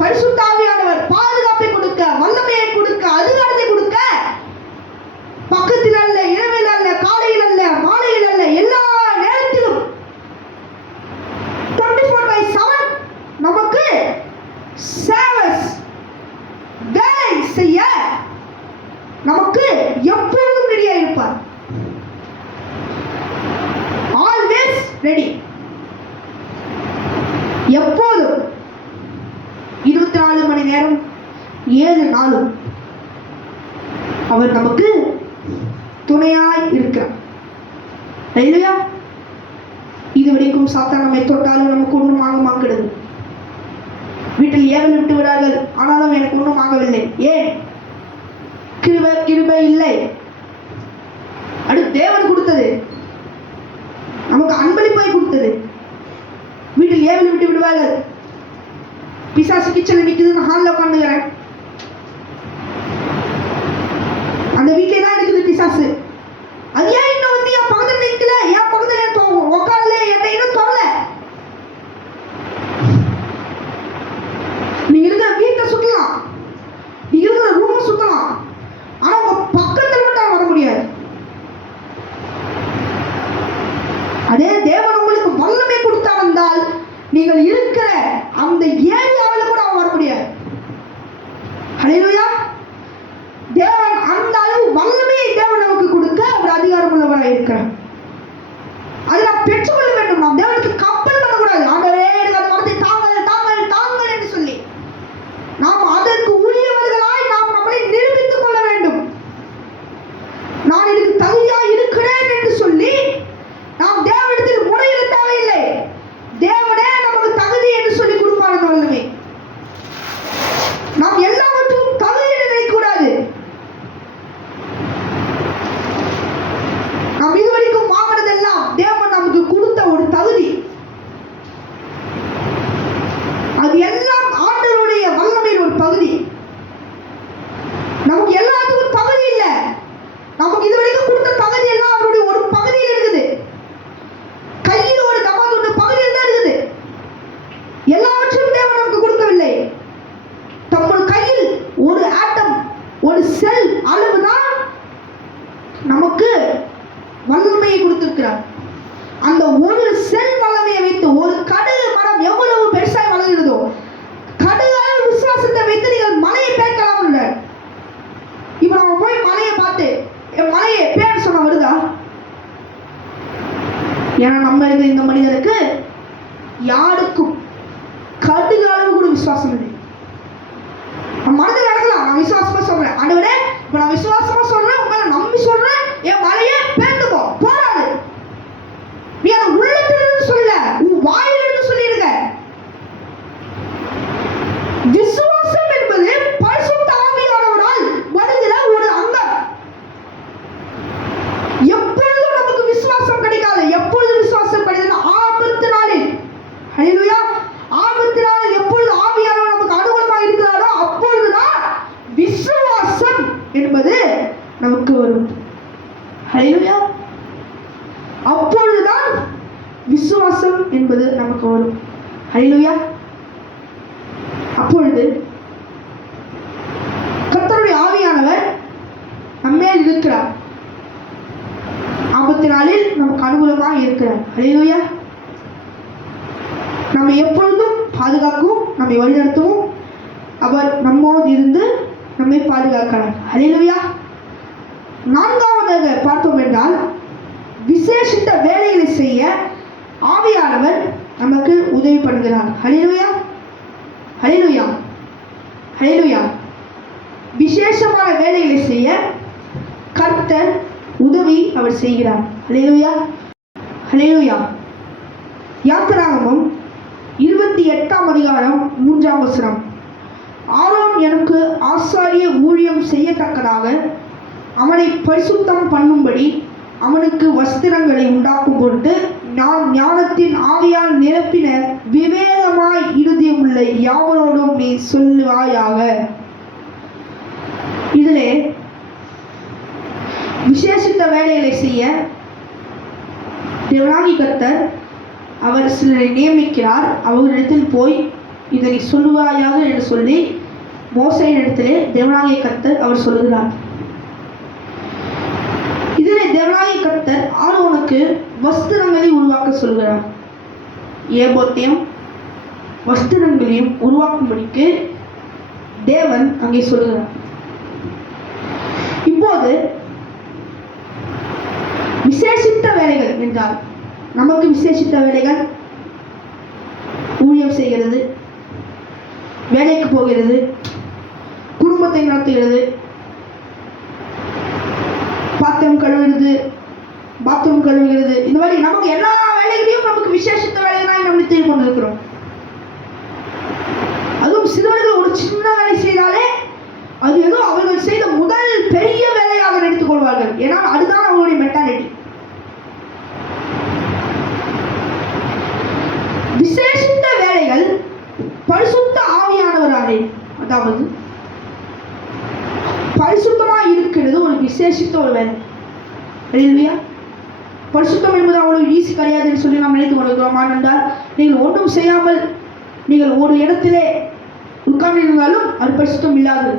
பரிசுத்த ஆவியானவர். பாதுகாப்பை கொடுக்க, வல்லமையை கொடுக்க, அதிகாரத்தை கொடுக்க. பக்கத்தில் அல்ல, இரவில் அல்ல, காலையில் அல்ல, மாலையில் அல்ல, எல்லா நேரத்திலும் 24/7 நமக்கு சர்வீஸ் வேலை செய்ய நமக்கு எப்பொழுதும் ரெடியா இருப்பார். Always ready. எப்போதும் 24 மணி நேரம் 7 நாளும் அவர் நமக்கு துணையாய் இருக்கிறார். அல்லேலூயா. இதுவரைக்கும் சாத்தான் நம்மை தொட்டாலும் நமக்கு ஒன்றும் ஆக மாட்டேங்குது. வீட்டில் ஏவல் விட்டு விடார்கள், ஆனாலும் எனக்கு ஒன்றும் ஆகவில்லை. ஏன்? கிருபை இல்லை. அடுத்து தேவன் கொடுத்தது, நமக்கு அன்பளிப்பாய் கொடுத்தது. வீட்டில் ஏவல் விட்டு விடுவார்கள். பிசாசு கிச்சனில் நிற்குதுன்னு ஹாலில் உட்காந்துக்கிறேன். அந்த வீட்டிலே தான் இருக்குது பிசாசு. அது ஏன் இன்னும் வந்து என் பக்கத்தில் நிற்கல, என் பக்கத்தில் உட்காரல, என்னை இன்னும் தொடல. நீங்க இருக்கிற வீட்டை சுத்தலாம், நீங்க இருக்கிற ரூமை சுத்தலாம், ஆனா உங்க பக்கத்தில் மட்டும் வர முடியாது. அதே தேவன் உங்களுக்கு வல்லமை கொடுத்தா வந்தால் நீங்கள் இருக்கிற அந்த ஏரியாவில் கூட வர முடியாது. அல்லேலூயா. தேவன் அந்த அளவு வல்லமையை தேவன் நமக்கு கொடுக்க அவர் அதிகாரம் உள்ளவராக இருக்கிறார். அதை நாம் பெற்றுக்கொள்ள வேண்டும். நாம் தேவனுக்கு கப்பல் பண்ணக்கூடாது. ஆண்டவரே எனக்கு அந்த வார்த்தை தாங்கள் தாங்கள் தாங்கள் என்று சொல்லி நாம் அதற்கு உரியவர்களாய் நாம் நம்மளை நிரூபித்துக் கொள்ள வேண்டும். நான் இதுக்கு தகுதியாக இருக்கிறேன் என்று சொல்லி நாம் தேவனிடத்தில் முறையிட தேவையில்லை. தேவனே நமக்கு தகுதி என்று சொல்லி கொடுப்பார் அந்த வல்லமை. நாம் எல்லாவற்றுக்கும் தகுதி என்று நினைக்கக்கூடாது. நாம் இதுவரைக்கும் வாங்கினதெல்லாம் தேவன் நமக்கு கொடுத்த ஒரு தகுதி. அது எல்லாம் ஆண்டவருடைய வல்லமையின் ஒரு பகுதி. நமக்கு எல்லாத்துக்கும் தகுதி இல்லை. நமக்கு இதுவரைக்கும் கொடுத்த தகுதி எல்லாம் அவருடைய ஒரு பகுதியில் இருக்குது. கையில் ஒரு தபாதுண்டு பகுதியில் தான் இருக்குது. எல்லாவற்றையும் தேவன் நமக்கு கொடுக்கவில்லை. தம்முடைய கையில் ஒரு ஆட்டம், ஒரு செல் அளவுதான் நமக்கு வல்லமையை கொடுத்திருக்கிறார். அந்த ஒரு செல் வல்லமையை வைத்து ஒரு கடுகு மரம் எவ்வளவு பெருசாய் வளர்கிறதோ, கடுகால விசுவாசத்தை வைத்து நீங்கள் மலையை பேர்க்கலாம் இல்லை. இப்ப நம்ம போய் மலையை பார்த்து மலையை பேர் சொன்ன வருதா? ஏன்னா நம்ம இருக்கிற இந்த மனிதனுக்கு யாருக்கும் கடுகு அளவு கூட விசுவாசம் இல்லை. மனதில் நடக்கலாம், நான் விசுவாசமா சொல்றேன். இப்ப நான் விசுவாசமா சொல்றேன், உங்களை நம்பி சொல்றேன், என் மலையே பேண்டுக்கோ போராடு. நீ அதை உள்ளத்திலிருந்து சொல்ல, உன் வாயிலிருந்து சொல்லிருங்க. விசுவாசம் என்பது பரிசுத்த ஆவியானவரால் வருகிற ஒரு அங்கம். எப்பொழுதும் நமக்கு விசுவாசம் கிடைக்காது. எப்பொழுது விசுவாசம் கிடையாது? ஆபத்து நாளில். ஹல்லேலூயா. ஆபத்து நாளில் எப்பொழுது ஆவியானவர் நமக்கு அனுகூலமாக இருக்கிறாரோ அப்பொழுதுதான் விசுவாசம் என்பது நமக்கு வரும். ஹல்லேலூயா. அப்பொழுதுதான் விசுவாசம் என்பது நமக்கு வரும். ஹல்லேலூயா. அப்பொழுது கர்த்தருடைய ஆவியானவர் நம்மேல் இருக்கிறார். ஆபத்து நாளில் நமக்கு அனுகூலமாக இருக்கிறார். ஹல்லேலூயா. நம்மை எப்பொழுதும் பாதுகாக்கவும் நம்மை வழிநடத்தவும் அவர் நம்மோடு இருந்து நம்மை பாதுகாக்கிறார். ஹல்லேலூயா. நான்காவதாக பார்த்தோம் என்றால், விசேஷித்த வேலைகளை செய்ய ஆவியானவர் நமக்கு உதவி பண்ணுகிறார். ஹல்லேலூயா. ஹல்லேலூயா. ஹல்லேலூயா. விசேஷமான வேலைகளை செய்ய கர்த்தர் உதவி அவர் செய்கிறார். ஹல்லேலூயா. ஹல்லேலூயா. யாத்திராகமம் 28ஆம் அதிகாரம் 3ஆம் வசனம். ஆரோன் எனக்கு ஆசாரிய ஊழியம் செய்யத்தக்கதாக அவனை பரிசுத்தம் பண்ணும்படி அவனுக்கு வஸ்திரங்களை உண்டாக்கும் பொருட்டு நான் ஞானத்தின் ஆவியால் நிரப்பின விவேகமாய் இருதயமுள்ள யாவரோடும் நீ சொல்லுவாயாக. இதிலே விசேஷித்த வேலைகளை செய்ய தேவனாகிய கர்த்தர் அவர் சிலரை நியமிக்கிறார். அவர்களிடத்தில் போய் இதனை சொல்லுவாயாக என்று சொல்லி மோசேயின் இடத்திலே தேவனாகிய கர்த்தர் அவர் சொல்லுகிறார். இதிலே தேவனாகிய கர்த்தர் ஆரோனுக்கு வஸ்திரங்களை உருவாக்க சொல்கிறார். ஏபோத்தையும் வஸ்திரங்களையும் உருவாக்கும்படிக்கு தேவன் அங்கே சொல்கிறார். இப்போது விசேஷித்த வேலைகள் என்றால், நமக்கு விசேஷித்த வேலைகள் ஊழியம் செய்கிறது, வேலைக்கு போகிறது, குடும்பத்தை நடத்துகிறது, பாத்திரம் கழுவுகிறது, இந்த மாதிரி நமக்கு எல்லா வேலைகளையும் நமக்கு விசேஷித்த வேலைகளாக நம்ம தெரிந்து கொண்டிருக்கிறோம். அதுவும் சிறுவர்கள் ஒரு சின்ன வேலை செய்தாலே அது ஏதோ அவர்கள் செய்த முதல் பெரிய வேலையாக நினைத்துக் கொள்வார்கள். ஏன்னால் அதுதான் அவங்களுடைய மென்டாலிட்டி. விசேஷித்த வேலைகள் பரிசுத்த ஆவியானவராலே, அதாவது பரிசுத்தமாக இருக்கிறது ஒரு விசேஷித்த ஒரு வேலை. ஹல்லேலூயா. பரிசுத்தம் என்பது அவ்வளவு ஈஸி கிடையாது என்று சொல்லி நாம் நினைத்து கொண்டிருக்கிறோம். ஆனால் நீங்கள் ஒன்றும் செய்யாமல் நீங்கள் ஒரு இடத்திலே உட்கார்ந்திருந்தாலும் அது பரிசுத்தம் இல்லாதது.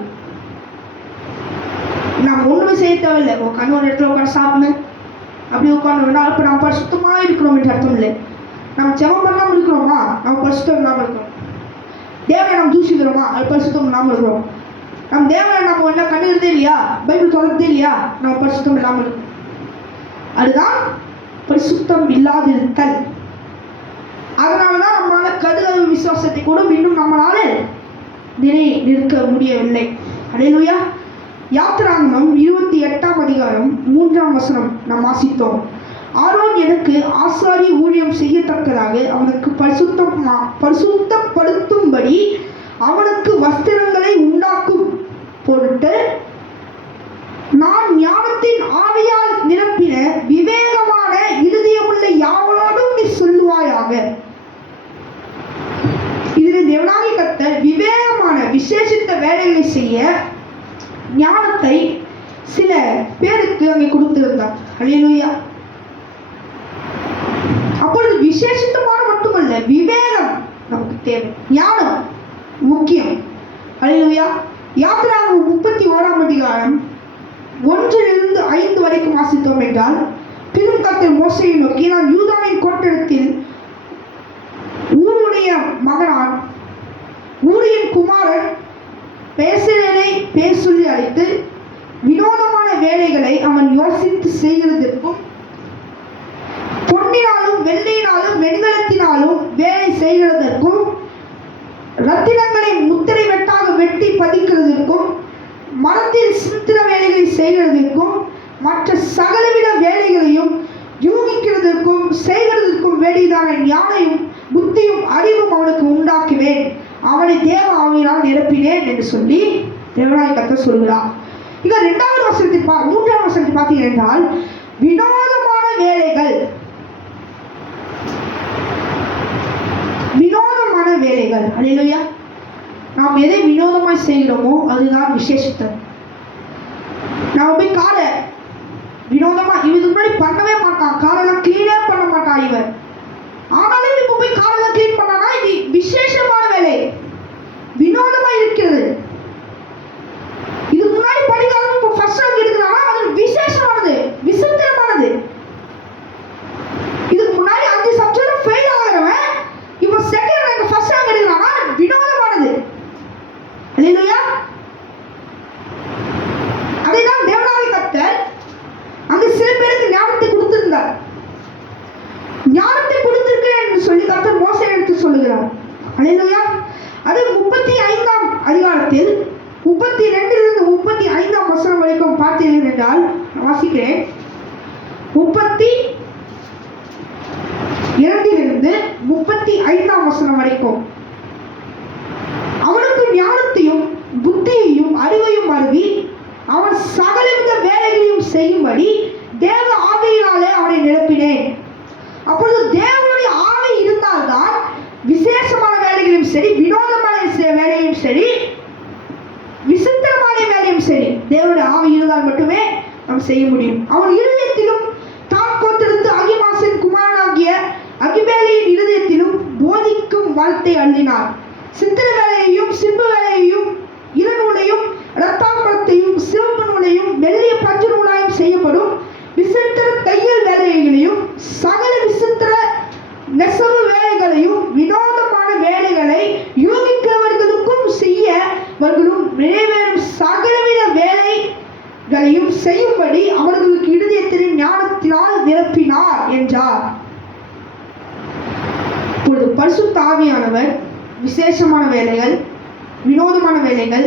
நாம் ஒன்றுமே செய்ய தேவையில்லை. உட்காந்து ஒரு இடத்துல உட்காந்து சாப்பிடணும், அப்படி உட்காந்து அப்போ நாம் பரிசுத்தமாக இருக்கிறோம் என்று அர்த்தம் இல்லை. நம்ம ஜெபம் பண்ணாமல் இருக்கிறோமா, நம்ம பரிசுத்தம் இல்லாமல் இருக்கிறோம். தேவனை நாம் தூஷிக்கிறோமா, அது பரிசுத்தம் இல்லாமல் இருக்கிறோம். நம்ம தேவனை நம்ம என்ன கண்டுகிறதே இல்லையா, பைபிள் தொடர்றதே இல்லையா, நம்ம பரிசுத்தம் இல்லாமல் இருக்கும். அதுதான் பரிசுத்தம் இல்லாதிருத்தல். அதனாலதான் நம்மளால கடுகளவு விசுவாசத்தை கூட இன்னும் நம்மளால நிற்க முடியவில்லை. ஹல்லேலூயா. யாத்திராகமம் 28ஆம் அதிகாரம் 3ஆம் வசனம் நாம் வாசித்தோம். ஆரோன் எனக்கு ஆசாரிய ஊழியம் செய்யத்தக்கதாக அவனுக்கு பரிசுத்தப்படுத்தும்படி அவனுக்கு வஸ்திரங்களை உண்டாக்கும் பொருட்டு நான் ஞானத்தின் ஆவியால் நிரப்பின விவேகமான இருதயமுள்ள யாவரோடும் நீ சொல்லுவாயாக. இதில் தேவனாகிய கர்த்தர் விவேகமான விசேஷித்த வேலைகளை செய்ய ஞானத்தை சில பேருக்கு அங்கே கொடுத்திருந்தார். ஹல்லேலூயா. அப்பொழுது விசேஷித்தமான மட்டுமல்ல, விவேகம் நமக்கு தேவை, ஞானம் முக்கியம். ஹல்லேலூயா. யாத்திராகமம் 31ஆம் அதிகாரம் 1 - 5 வரைக்கும் வாசித்தோம் என்றால், பின்னும் கர்த்தர் மோசேயை நோக்கி, நான் யூதாவின் கோட்டத்தில் ஊருடைய மகனான் ஊரியின் குமாரன் பேசலை பேர் சொல்லி அழைத்து வினோதமான வேலைகளை அவன் யோசித்து செய்கிறதற்கும் பொன்னினாலும் வெள்ளியினாலும் வெண்கலத்தினாலும் வேலை செய்கிறதற்கும் ரத்தினங்களை முத்திரை வெட்டாக வெட்டி பதிக்கிறதற்கும் மனத்தில் சித்திர வேலைகளை செய்கிறதற்கும் மற்ற சகலவித வேலைகளையும் யூகிக்கிறதற்கும் செய்கிறதற்கும் வேண்டியதான ஞானையும் புத்தியும் அறிவும் அவனுக்கு உண்டாக்குவேன், அவனை தேவ ஆவியினால் நிரப்பினேன் என்று சொல்லி தேவனாய் கர்த்தர் சொல்கிறார். இங்க 2வது வசனத்தை 3வது வசனத்தை பார்த்தீங்க என்றால் வினோதமான வேலைகள், வினோதமான வேலைகள். அல்லேலூயா. நாம் எதை வினோதமாய் செய்கிறோமோ அதுதான் விசேஷத்தன். நாம் போய் காலை வினோதமா இதுக்கு முன்னாடி பண்ணவே மாட்டான், காலெல்லாம் கிளீனே பண்ண மாட்டான் இவன். ஆனாலும் இப்போ போய் காலெல்லாம் கிளீன் பண்ணானா இது விசேஷமான வேலை, வினோதமா இருக்கிறது. இதுக்கு முன்னாடி படிக்காத இப்போ ஃபர்ஸ்ட் ரேங்க் எடுக்கிறானா அது விசேஷமானது, விசித்திரமானது. இதுக்கு முன்னாடி 5 சப்ஜெக்ட் ஃபெயில் ஆகிறவன் இப்போ செகண்ட் ரேங்க் ஃபர்ஸ்ட் ரேங்க் எடுக்கிறானா வினோதமானது. அல்லேலூயா. அதேதான் தேவனாகிய கர்த்தர் அங்கு சில பேருக்கு ஞானத்தை கொடுத்திருந்தார். ஞானத்தை கொடுத்திருக்கிறேன் என்று சொல்லி கர்த்தர் மோசே எடுத்து சொல்லுகிறார். அல்லேலூயா. அது 35ஆம் அதிகாரத்தில் 32லிருந்து 35ஆம் வசனம் வரைக்கும் பார்த்தீர்கள் என்றால் வாசிக்கிறேன். 32லிருந்து 35ஆம் வசனம் வரைக்கும் அவனுக்கு ஞானத்தையும் புத்தியையும் அறிவையும் அருவி அவன் சகலவித வேலைகளையும் செய்யும்படி தேவ ஆவியினாலே அவனை நிரப்பினேன். அப்பொழுது தேவனுடைய ஆவி இருந்தால்தான் விசேஷமான வேலைகளையும் சரி, வினோதமான வேலையும் சரி, விசித்திரமான வேலையும் சரி, தேவனுடைய ஆவி இருந்தால் மட்டுமே நாம் செய்ய முடியும். அவன் இருதயத்திலும் தான் கோத்திருந்து அகிமாசின் குமாரனாகிய அகிபேலியின் இருதயத்திலும் போதிக்கும் வார்த்தை அள்ளினார். சித்திர வேலையையும் சிற்பு வேலையையும் இளநூலையும் இரத்தாம்பரத்தையும் சிவப்பு நூலையும் வெள்ளிய பஞ்சு நூலாயும் செய்யப்படும் விசித்திர தையல் வேலைகளையும் சகல விசித்திர நெசவு வேலைகளையும் வினோதமான வேலைகளை யூகிக்கிறவர்களுக்கும் செய்யவர்களும் நிறைவேறும் சகலவித வேலைகளையும் செய்யும்படி அவர்களுக்கு இருதயத்தின் ஞானத்தினால் நிரப்பினார் என்றார். இப்பொழுது பரிசுத்த ஆவியானவர் விசேஷமான வேலைகள், வினோதமான வேலைகள்,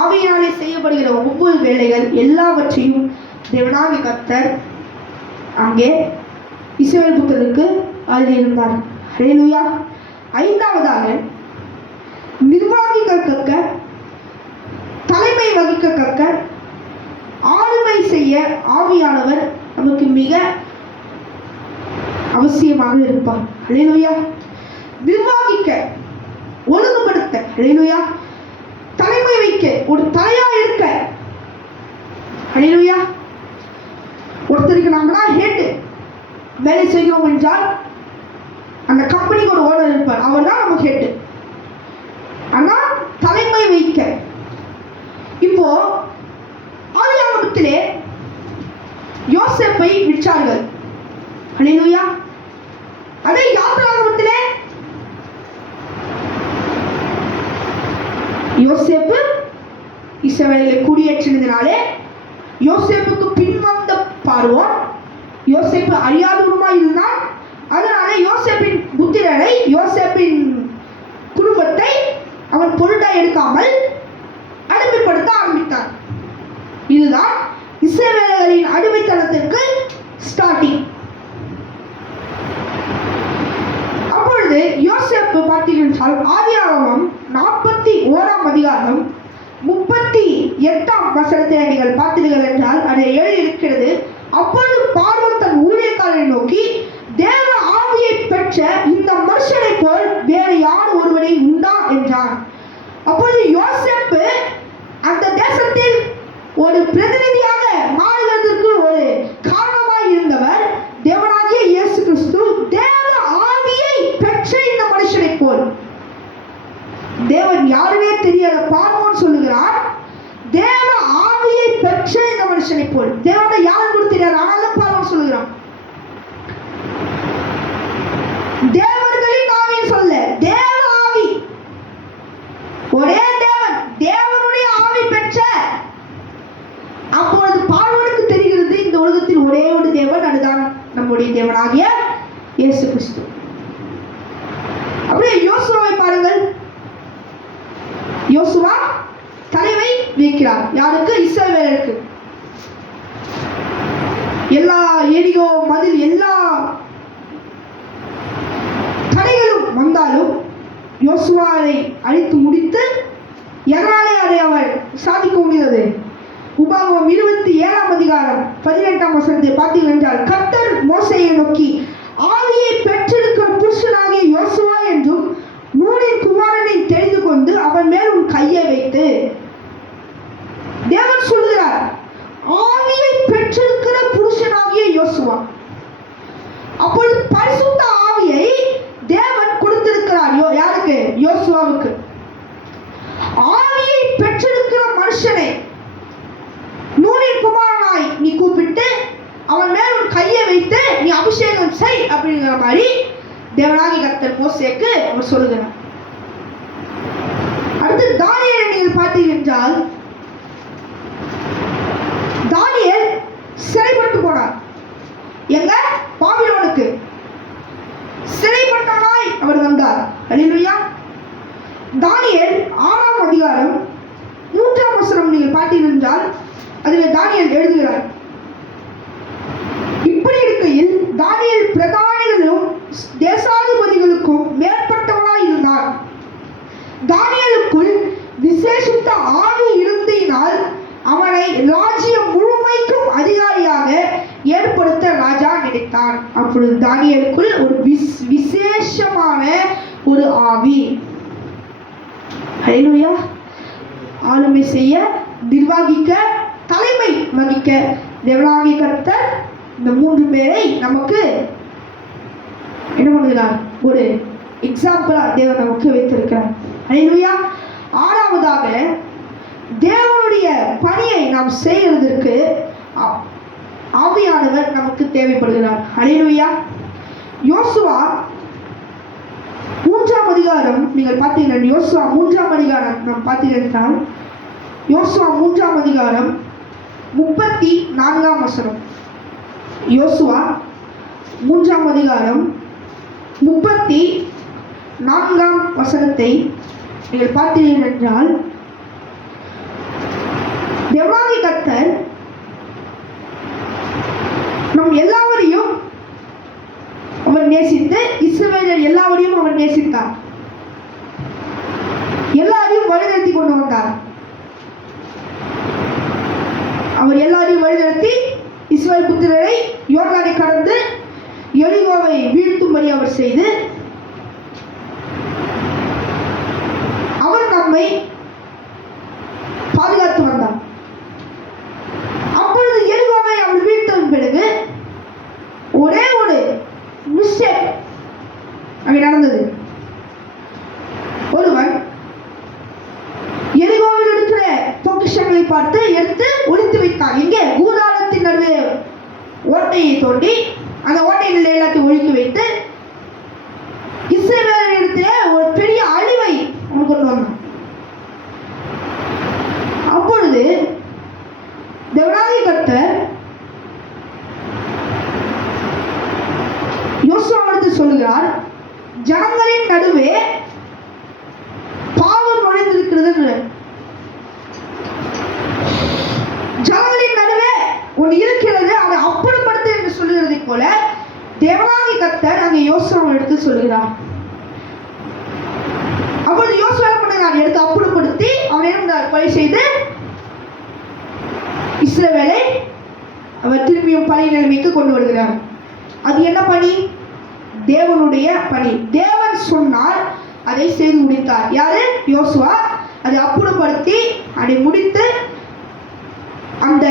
ஆவியினாலே செய்யப்படுகிற ஒவ்வொரு வேலைகள் எல்லாவற்றையும் தேவனாகிய கர்த்தர் அங்கே இஸ்ரவேல் புத்தருக்கு எழுதியிருந்தார். அல்லேலூயா. 5வதாக நிர்வாகிக்கற்க, தலைமை வகிக்கற்க, ஆளுமை செய்ய ஆவியானவர் நமக்கு மிக அவசியமாக இருப்பார். அல்லேலூயா. நிர்வாகிக்க, ஒழுங்குபடுத்த, அல்லேலூயா, தலைமை வைக்க, ஒரு தலையா இருக்க, அல்லேலூயா. ஒருத்தருக்கு நாம ஹெட் வேலை செய்கிறோம் என்றால் அந்த கம்பெனிக்கு ஒரு ஓனர் இருப்பார், அவர் தான் நமக்கு ஹெட். ஆனால் தலைமை வைக்க, இப்போ ஆதியாகமத்திலே யோசேப்பை விற்றார்கள். அல்லேலூயா. அதே யாத்திராகமத்திலே யோசேப்பு இஸ்ரவேலை குடியேற்றினதினாலே யோசேப்புக்கு பின்வந்த பார்வோன் யோசேப்பு அறியாதவருமா இருந்தான். அதனால யோசேப்பின் புத்திரரை, யோசேப்பின் குடும்பத்தை அவன் பொருட்டாய் எடுக்காமல் அடிமைப்படுத்த ஆரம்பித்தான். இதுதான் இஸ்ரவேலர்களின் அடிமைத்தனத்திற்கு ஸ்டார்டிங். அப்பொழுது யோசேப்பு பார்த்தீர்கள் ஆதியாகமம் 41ஆம் அதிகாரம் 38ஆம் வசனத்தை நீங்கள் பார்த்தீர்கள் என்றால் அதை எழுதி இருக்கிறது. அப்பொழுது பார்வோன் தன் ஊழியக்காரரை நோக்கி, தேவ ஆவியை பெற்ற இந்த மனுஷனை போல் வேறு யார் ஒருவனை உண்டா என்றான். அப்பொழுது யோசேப்பு அந்த தேசத்தில் ஒரு பிரதிநிதியாக மாறுவதற்கு ஒரு காரணமாய் இருந்தவர் தேவனாகிய இயேசு கிறிஸ்து. தேவ ஆவியை பெற்ற இந்த மனுஷனை போல், தேவன் யாருமே தெரியாத பார்வோன் சொல்லுகிறார், தேவ ஆவியை பெற்ற இந்த மனுஷனை போல். தேவனை யாரும் கூட தெரியாது, ஆனாலும் பார்வோன் சொல்லுகிறான். தேவர்களின் ஆவின்னு சொல்ல, தேவ ஆவி, ஒரே தேவன், தேவனுடைய ஆவி பெற்ற. அப்பொழுது பார்வோனுக்கு தெரிகிறது இந்த உலகத்தில் ஒரே ஒரு தேவன், அதுதான் நம்முடைய தேவனாகிய இயேசு கிறிஸ்து. அப்படியே யோசுவாவை பாருங்கள். யோசுவா தலைமை வைக்கிறார். யாருக்கு? இஸ்ரவேலருக்கு. எல்லா எரிகோ மதில் எல்லா தடைகளும் வந்தாலும் யோசுவாவை அழித்து முடித்து எதனாலே அதை அவர் சாதிக்க முடிந்தது? உபாகமம் 27 அதிகாரம் 18 வசனத்தை பார்த்தீர்கள் என்றால், கர்த்தர் மோசேயை நோக்கி, ஆவியை பெற்றிருக்கிற புருஷனாகிய யோசுவா என்றும் நூனின் குமாரனை தெரிந்து கொண்டு அவன் மேல் உன் கையை வைத்து. தேவன் சொல்கிறார், ஆவியை பெற்றிருக்கிற புருஷனாகிய யோசுவா. அப்பொழுது பரிசுத்த ஆவியை தேவன் கொடுத்திருக்கிறார். யாருக்கு? யோசுவாவுக்கு. ஆவியை பெற்றிருக்கிற மனுஷனை நூனின் குமாரனாய் நீ கூப்பிட்டு அவன் மேல் உன் கையை வைத்து நீ அபிஷேகம் செய் அப்படிங்கிற மாதிரி தேவனாகிய கர்த்தர் மோசேக்கு அவர் சொல்லுகிறார். அடுத்து தானியேலை நீங்கள் பார்த்தீர்கள் என்றால், தானியேல் சிறைப்பட்டு போனார். எங்க? பாபிலோனுக்கு சிறைப்பட்டவனாய் அவர் வந்தார். அல்லேலூயா. தானியேல் 6 அதிகாரம் 3 வசனம் நீங்கள் பார்த்தீர்கள் என்றால், அதில் தானியேல் எழுதுகிறார், இப்படி இருக்கையில் தானியேல் பிரதானிகளும் தேசாதிபதிகளுக்கும் மேற்பட்டவனாய் இருந்தார். தானியேலுக்குள் விசேஷித்த ஆவி இருந்ததினால் அவனை ராஜ்யம் முழுமைக்கும் அதிகாரியாக ஏற்படுத்த ராஜா நினைத்தான். அப்பொழுது தானியேலுக்குள் ஒரு விசேஷமான ஒரு ஆவி, ஹல்லேலூயா, ஆளுமை செய்ய, நிர்வாகிக்க, தலைமை வகிக்க தேவனாகிய கர்த்தர் இந்த 3 பேரை நமக்கு என்ன பண்ணுகிறார்? ஒரு எக்ஸாம்பிளா தேவன் நமக்கு வைத்திருக்கிறார். ஹல்லேலூயா. 6வதாக தேவனுடைய பணியை நாம் செய்வதற்கு ஆவியானவர் நமக்கு தேவைப்படுகிறார். ஹல்லேலூயா. யோசுவா 3 அதிகாரம் நீங்கள் பார்த்தீங்கன்னா, யோசுவா 3 அதிகாரம் நாம் பார்த்தீங்கன்னா, யோசுவா 3 அதிகாரம் 34 வசனம். யோசுவா 3 அதிகாரம் 34 வசனத்தை நீங்கள் பார்த்தீர்கள் என்றால், தேவனாகிய கர்த்தர் நம் எல்லாவரையும் அவர் நேசித்து, இஸ்ரவேலர் எல்லாவரையும் அவர் நேசித்தார். எல்லாரையும் வழிநடத்தி கொண்டு வந்தார். அவர் எல்லாரையும் வழிநடத்தி இஸ்ரவேல் புத்திரரை யோர்தானை கடந்து எரிகோவை வீழ்த்தும்படி அவர் செய்து, அவர் நம்மை பாதுகாத்து வந்தார். அப்பொழுது எரிகோவை அவர் வீழ்த்த பிறகு ஒரே ஒரு மிஸ்டேக் அங்கே நடந்தது. ஒருவன் எரிகோவில் இருக்கிற பொக்கிஷங்களை பார்த்து எடுத்து ஒளித்து வைத்தான். எங்கே? கூடாரத்தின் நடுவே ஓட்டையை தோண்டி அந்த ஓட்டையில் எல்லாத்தையும் ஒழித்து வைத்து இஸ்ரவேலிடத்திலே ஒரு பெரிய அழிவை கொண்டு வந்தான். அப்பொழுது தேவனாகிய கர்த்தர் யோசுவாவிற்கு சொல்லுகிறார், ஜனங்களின் நடுவே பாவம் நுழைந்திருக்கிறது. ஜனங்களின் நடுவே ஒன்று இருக்கிறது, அதை அப்புறப்படுத்து என்று சொல்லுகிறதை போல தேவனாகிய கர்த்தர் அங்கே யோசுவாவை எடுத்து சொல்லுகிறார். அப்பொழுது யோசுவா பண்ணுகிறார், எடுத்து அப்புறப்படுத்தி அவனை கொலை செய்து இஸ்ரவேலை அவர் திரும்பியும் பழைய நிலைமைக்கு கொண்டு வருகிறார். அது என்ன பணி? தேவனுடைய பணி. தேவன் சொன்னால் அதை செய்து முடித்தார். யாரு? யோசுவா. அதை அப்புறப்படுத்தி அதை முடித்து அந்த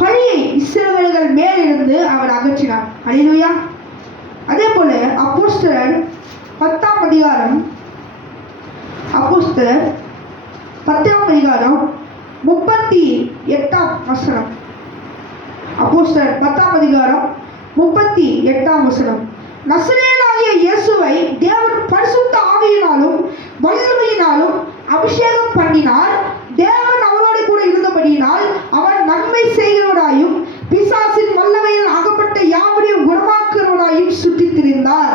பழியை இஸ்ரவேலர்கள் மேலிருந்து அவர் அகற்றினார். அல்லேலூயா. அதே போல அப்போஸ்தலர் 10 அதிகாரம், அப்போஸ்தலர் 10 அதிகாரம் 38 வசனம். அப்போஸ்தலர் 10 அதிகாரம் 38 வசனம். நசரேயனாகிய இயேசுவை தேவன் பரிசுத்த ஆவியினாலும் வல்லமையினாலும் அபிஷேகம் பண்ணினார். தேவன் அவரோடு கூட இருந்தபடியினால் அவர் நன்மை செய்கிறவராயும் பிசாசின் வல்லமையில் அகப்பட்ட யாவரையும் குணமாக்குகிறவராயும் சுற்றித் திரிந்தார்.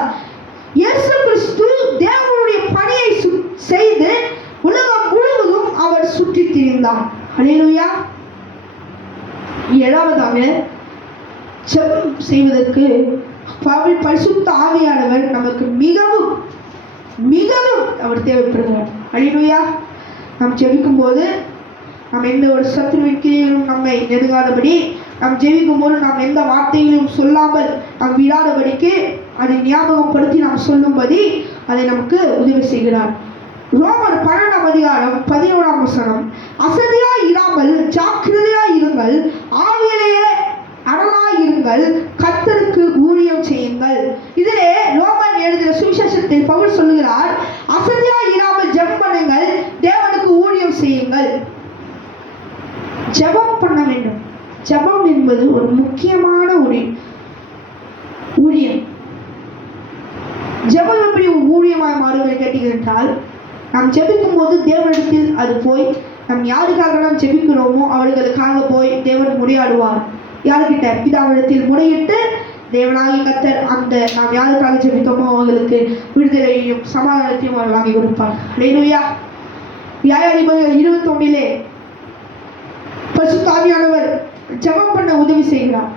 இயேசு கிறிஸ்து தேவனுடைய பணியை செய்து உலகம் முழுவதும் அவர் சுற்றித் திரிந்தார். ஹல்லேலூயா. ஏழாவதாக ஜெபம் செய்வதற்கு பரிசுத்த ஆவியானவர் நமக்கு மிகவும் மிகவும் அவர் தேவைப்படுகிறார். ஹல்லேலூயா. நாம் ஜெபிக்கும் போது நாம் எந்த ஒரு சத்துருவின் கீழிலும் நம்மை நெருங்காதபடி, நாம் ஜெபிக்கும் போது நாம் எந்த வார்த்தைகளையும் சொல்லாமல் நாம் விடாதபடிக்கு அதை ஞாபகப்படுத்தி நாம் சொல்லும்படி அதை நமக்கு உதவி செய்கிறார். ரோமர் 12ஆம் அதிகாரம் 11ஆம் வசனம், அசதியாய் இராமல் ஜாக்கிரதையாய் இருங்கள், ஆவியிலேயே அனலாய் இருங்கள், கர்த்தருக்கு ஊழியம் செய்யுங்கள். இதிலே ரோமன் எழுதிய சுவிசேஷத்தில் பவுல் சொல்லுகிறார், அசதியாய் இராமல் ஜெபம் பண்ணுங்கள், தேவனுக்கு ஊழியம் செய்யுங்கள். ஜெபம் பண்ண வேண்டும். ஜெபம் என்பது ஒரு முக்கியமான ஊழியம். ஜெபம் எப்படி ஊழியமாய் மாறுவதை கேட்டீர்கள், நாம் ஜெபிக்கும் போது தேவனிடத்தில் அது போய் நாம் யாருக்காக நாம் ஜெபிக்கிறோமோ அவர்களுக்காக போய் தேவன் முறையாடுவார். யாருக்கிட்ட? பிதாவிடத்தில் முறையிட்டு தேவனாகி கர்த்தர் அந்த நாம் யாருக்காக ஜெபித்தோமோ அவர்களுக்கு விடுதலையையும் சமாதானத்தையும் அவர் வாங்கி கொடுப்பார். ஹல்லேலூயா. நியாயாதிபதிகள் 21 பரிசுத்த ஆவியானவர் ஜெபம் பண்ண உதவி செய்கிறார்.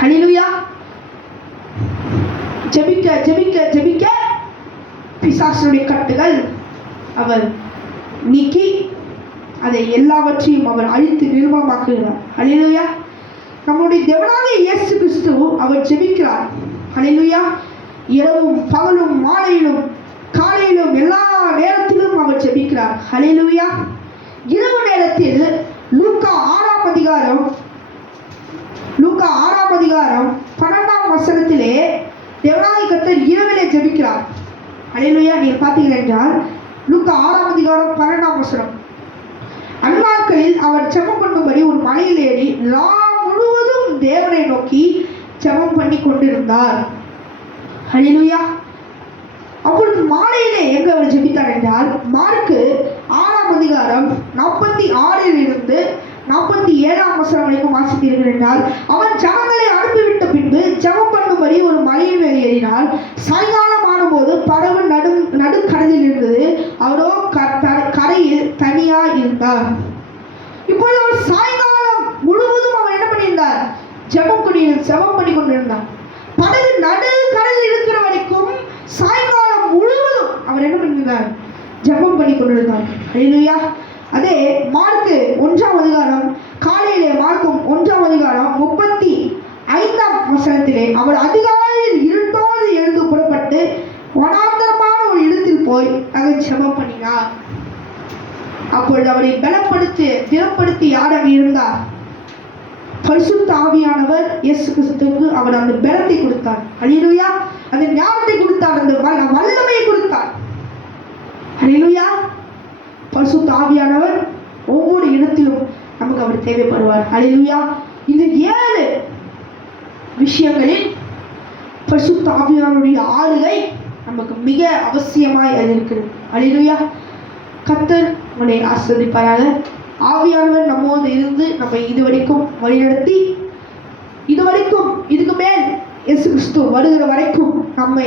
ஹல்லேலூயா. ஜெபிக்க ஜெபிக்க ஜெபிக்க பிசாசுடைய கட்டுகள் அவர் நீக்கி அதை எல்லாவற்றையும் அவர் அழித்து நிர்மூலமாக்குகிறார். ஹல்லேலூயா. நம்முடைய தேவனாகிய இயேசு கிறிஸ்து அவர் ஜெபிக்கிறார். ஹல்லேலூயா. இரவும் பகலும் மாலையிலும் காலையிலும் எல்லா நேரத்திலும் அவர் ஜெபிக்கிறார். ஹல்லேலூயா. இரவு நேரத்தில் லூக்கா 6ஆம் அதிகாரம் 12ஆம் வசனத்திலே தேவனாகிய கர்த்தர் இரவிலே ஜெபிக்கிறார். ஹல்லேலூயா. நீங்கள் பார்த்தீர்கள் என்றால் லூக்கா 6ஆம் அதிகாரம் 12ஆம் வசனம், அந்நாட்களில் அவர் ஜெபம் பண்ணும்படி ஒரு மலையில் ஏறி முழுவதும் தேவனை நோக்கி ஜெபம் பண்ணி கொண்டிருந்தார். ஹல்லேலூயா. அப்பொழுது மாலையிலே எங்க அவர் ஜெபித்தார் என்றால் மார்க்கு 6ஆம் அதிகாரம் 46 47ஆம் வசனம் வரைக்கும் வாசித்தீர்கள் என்றால், அவன் ஜனங்களை அனுப்பிவிட்ட பின்பு ஜெபம் பண்ணும்படி ஒரு மலையின் மேல் ஏறினார். சாயங்காலம் ஆனபோது படகு நடுக்கடலில் இருந்தது, அவரோ கரையில் தனியா இருந்தார். இப்பொழுது அவர் சாயங்காலம் முழுவதும் அவர் என்ன பண்ணியிருந்தார்? ஜெபம் பண்ணி கொண்டிருந்தார். படகு நடுக்கடலில் இருக்கிற வரைக்கும் சாயங்காலம் முழுவதும் அவர் என்ன பண்ணியிருந்தார்? ஜெபம் பண்ணி கொண்டிருந்தார். ஹல்லேலூயா. அதே மார்க்கு 1ஆம் அதிகாரம் காலையிலே மார்க்கு 1ஆம் அதிகாரம் 35ஆம் வசனத்திலே அவர் அதிகாலையில் இருட்டோடு எழுந்து புறப்பட்டு வனாந்தரமான ஒரு இடத்தில் போய் அங்கே ஜெபம் பண்ணினார். அப்பொழுது அவரை திடப்படுத்தி யார் அங்கே இருந்தார்? பரிசுத்த ஆவியானவர் இயேசு கிறிஸ்துவுக்கு அவர் அந்த பலத்தை கொடுத்தார். ஹல்லேலூயா. அந்த ஞானத்தை கொடுத்தார், அந்த வல்லமையை கொடுத்தார். ஹல்லேலூயா. பரிசுத்த ஆவியானவர் ஒவ்வொரு இடத்திலும் நமக்கு அவர் தேவைப்படுவார். ஹல்லேலூயா. இந்த 7 விஷயங்களில் பரிசுத்த ஆவியானவருடைய ஆளுகை நமக்கு மிக அவசியமாய் அது இருக்கிறது. ஹல்லேலூயா. கர்த்தர் உங்களை ஆசீர்வதிப்பாராக. ஆவியானவர் நம்மோடு இருந்து நம்மை இதுவரைக்கும் வழிநடத்தி இதுக்கு மேல் இயேசு கிறிஸ்து வருகிற வரைக்கும் நம்மை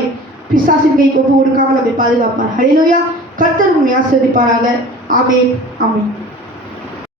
பிசாசின் கைக்கு ஒப்பு கொடுக்காமல் நம்மை பாதுகாப்பார். ஹல்லேலூயா. கர்த்தர் உங்களை ஆசீர்வதிப்பாராக. ஆமென். ஆமென்.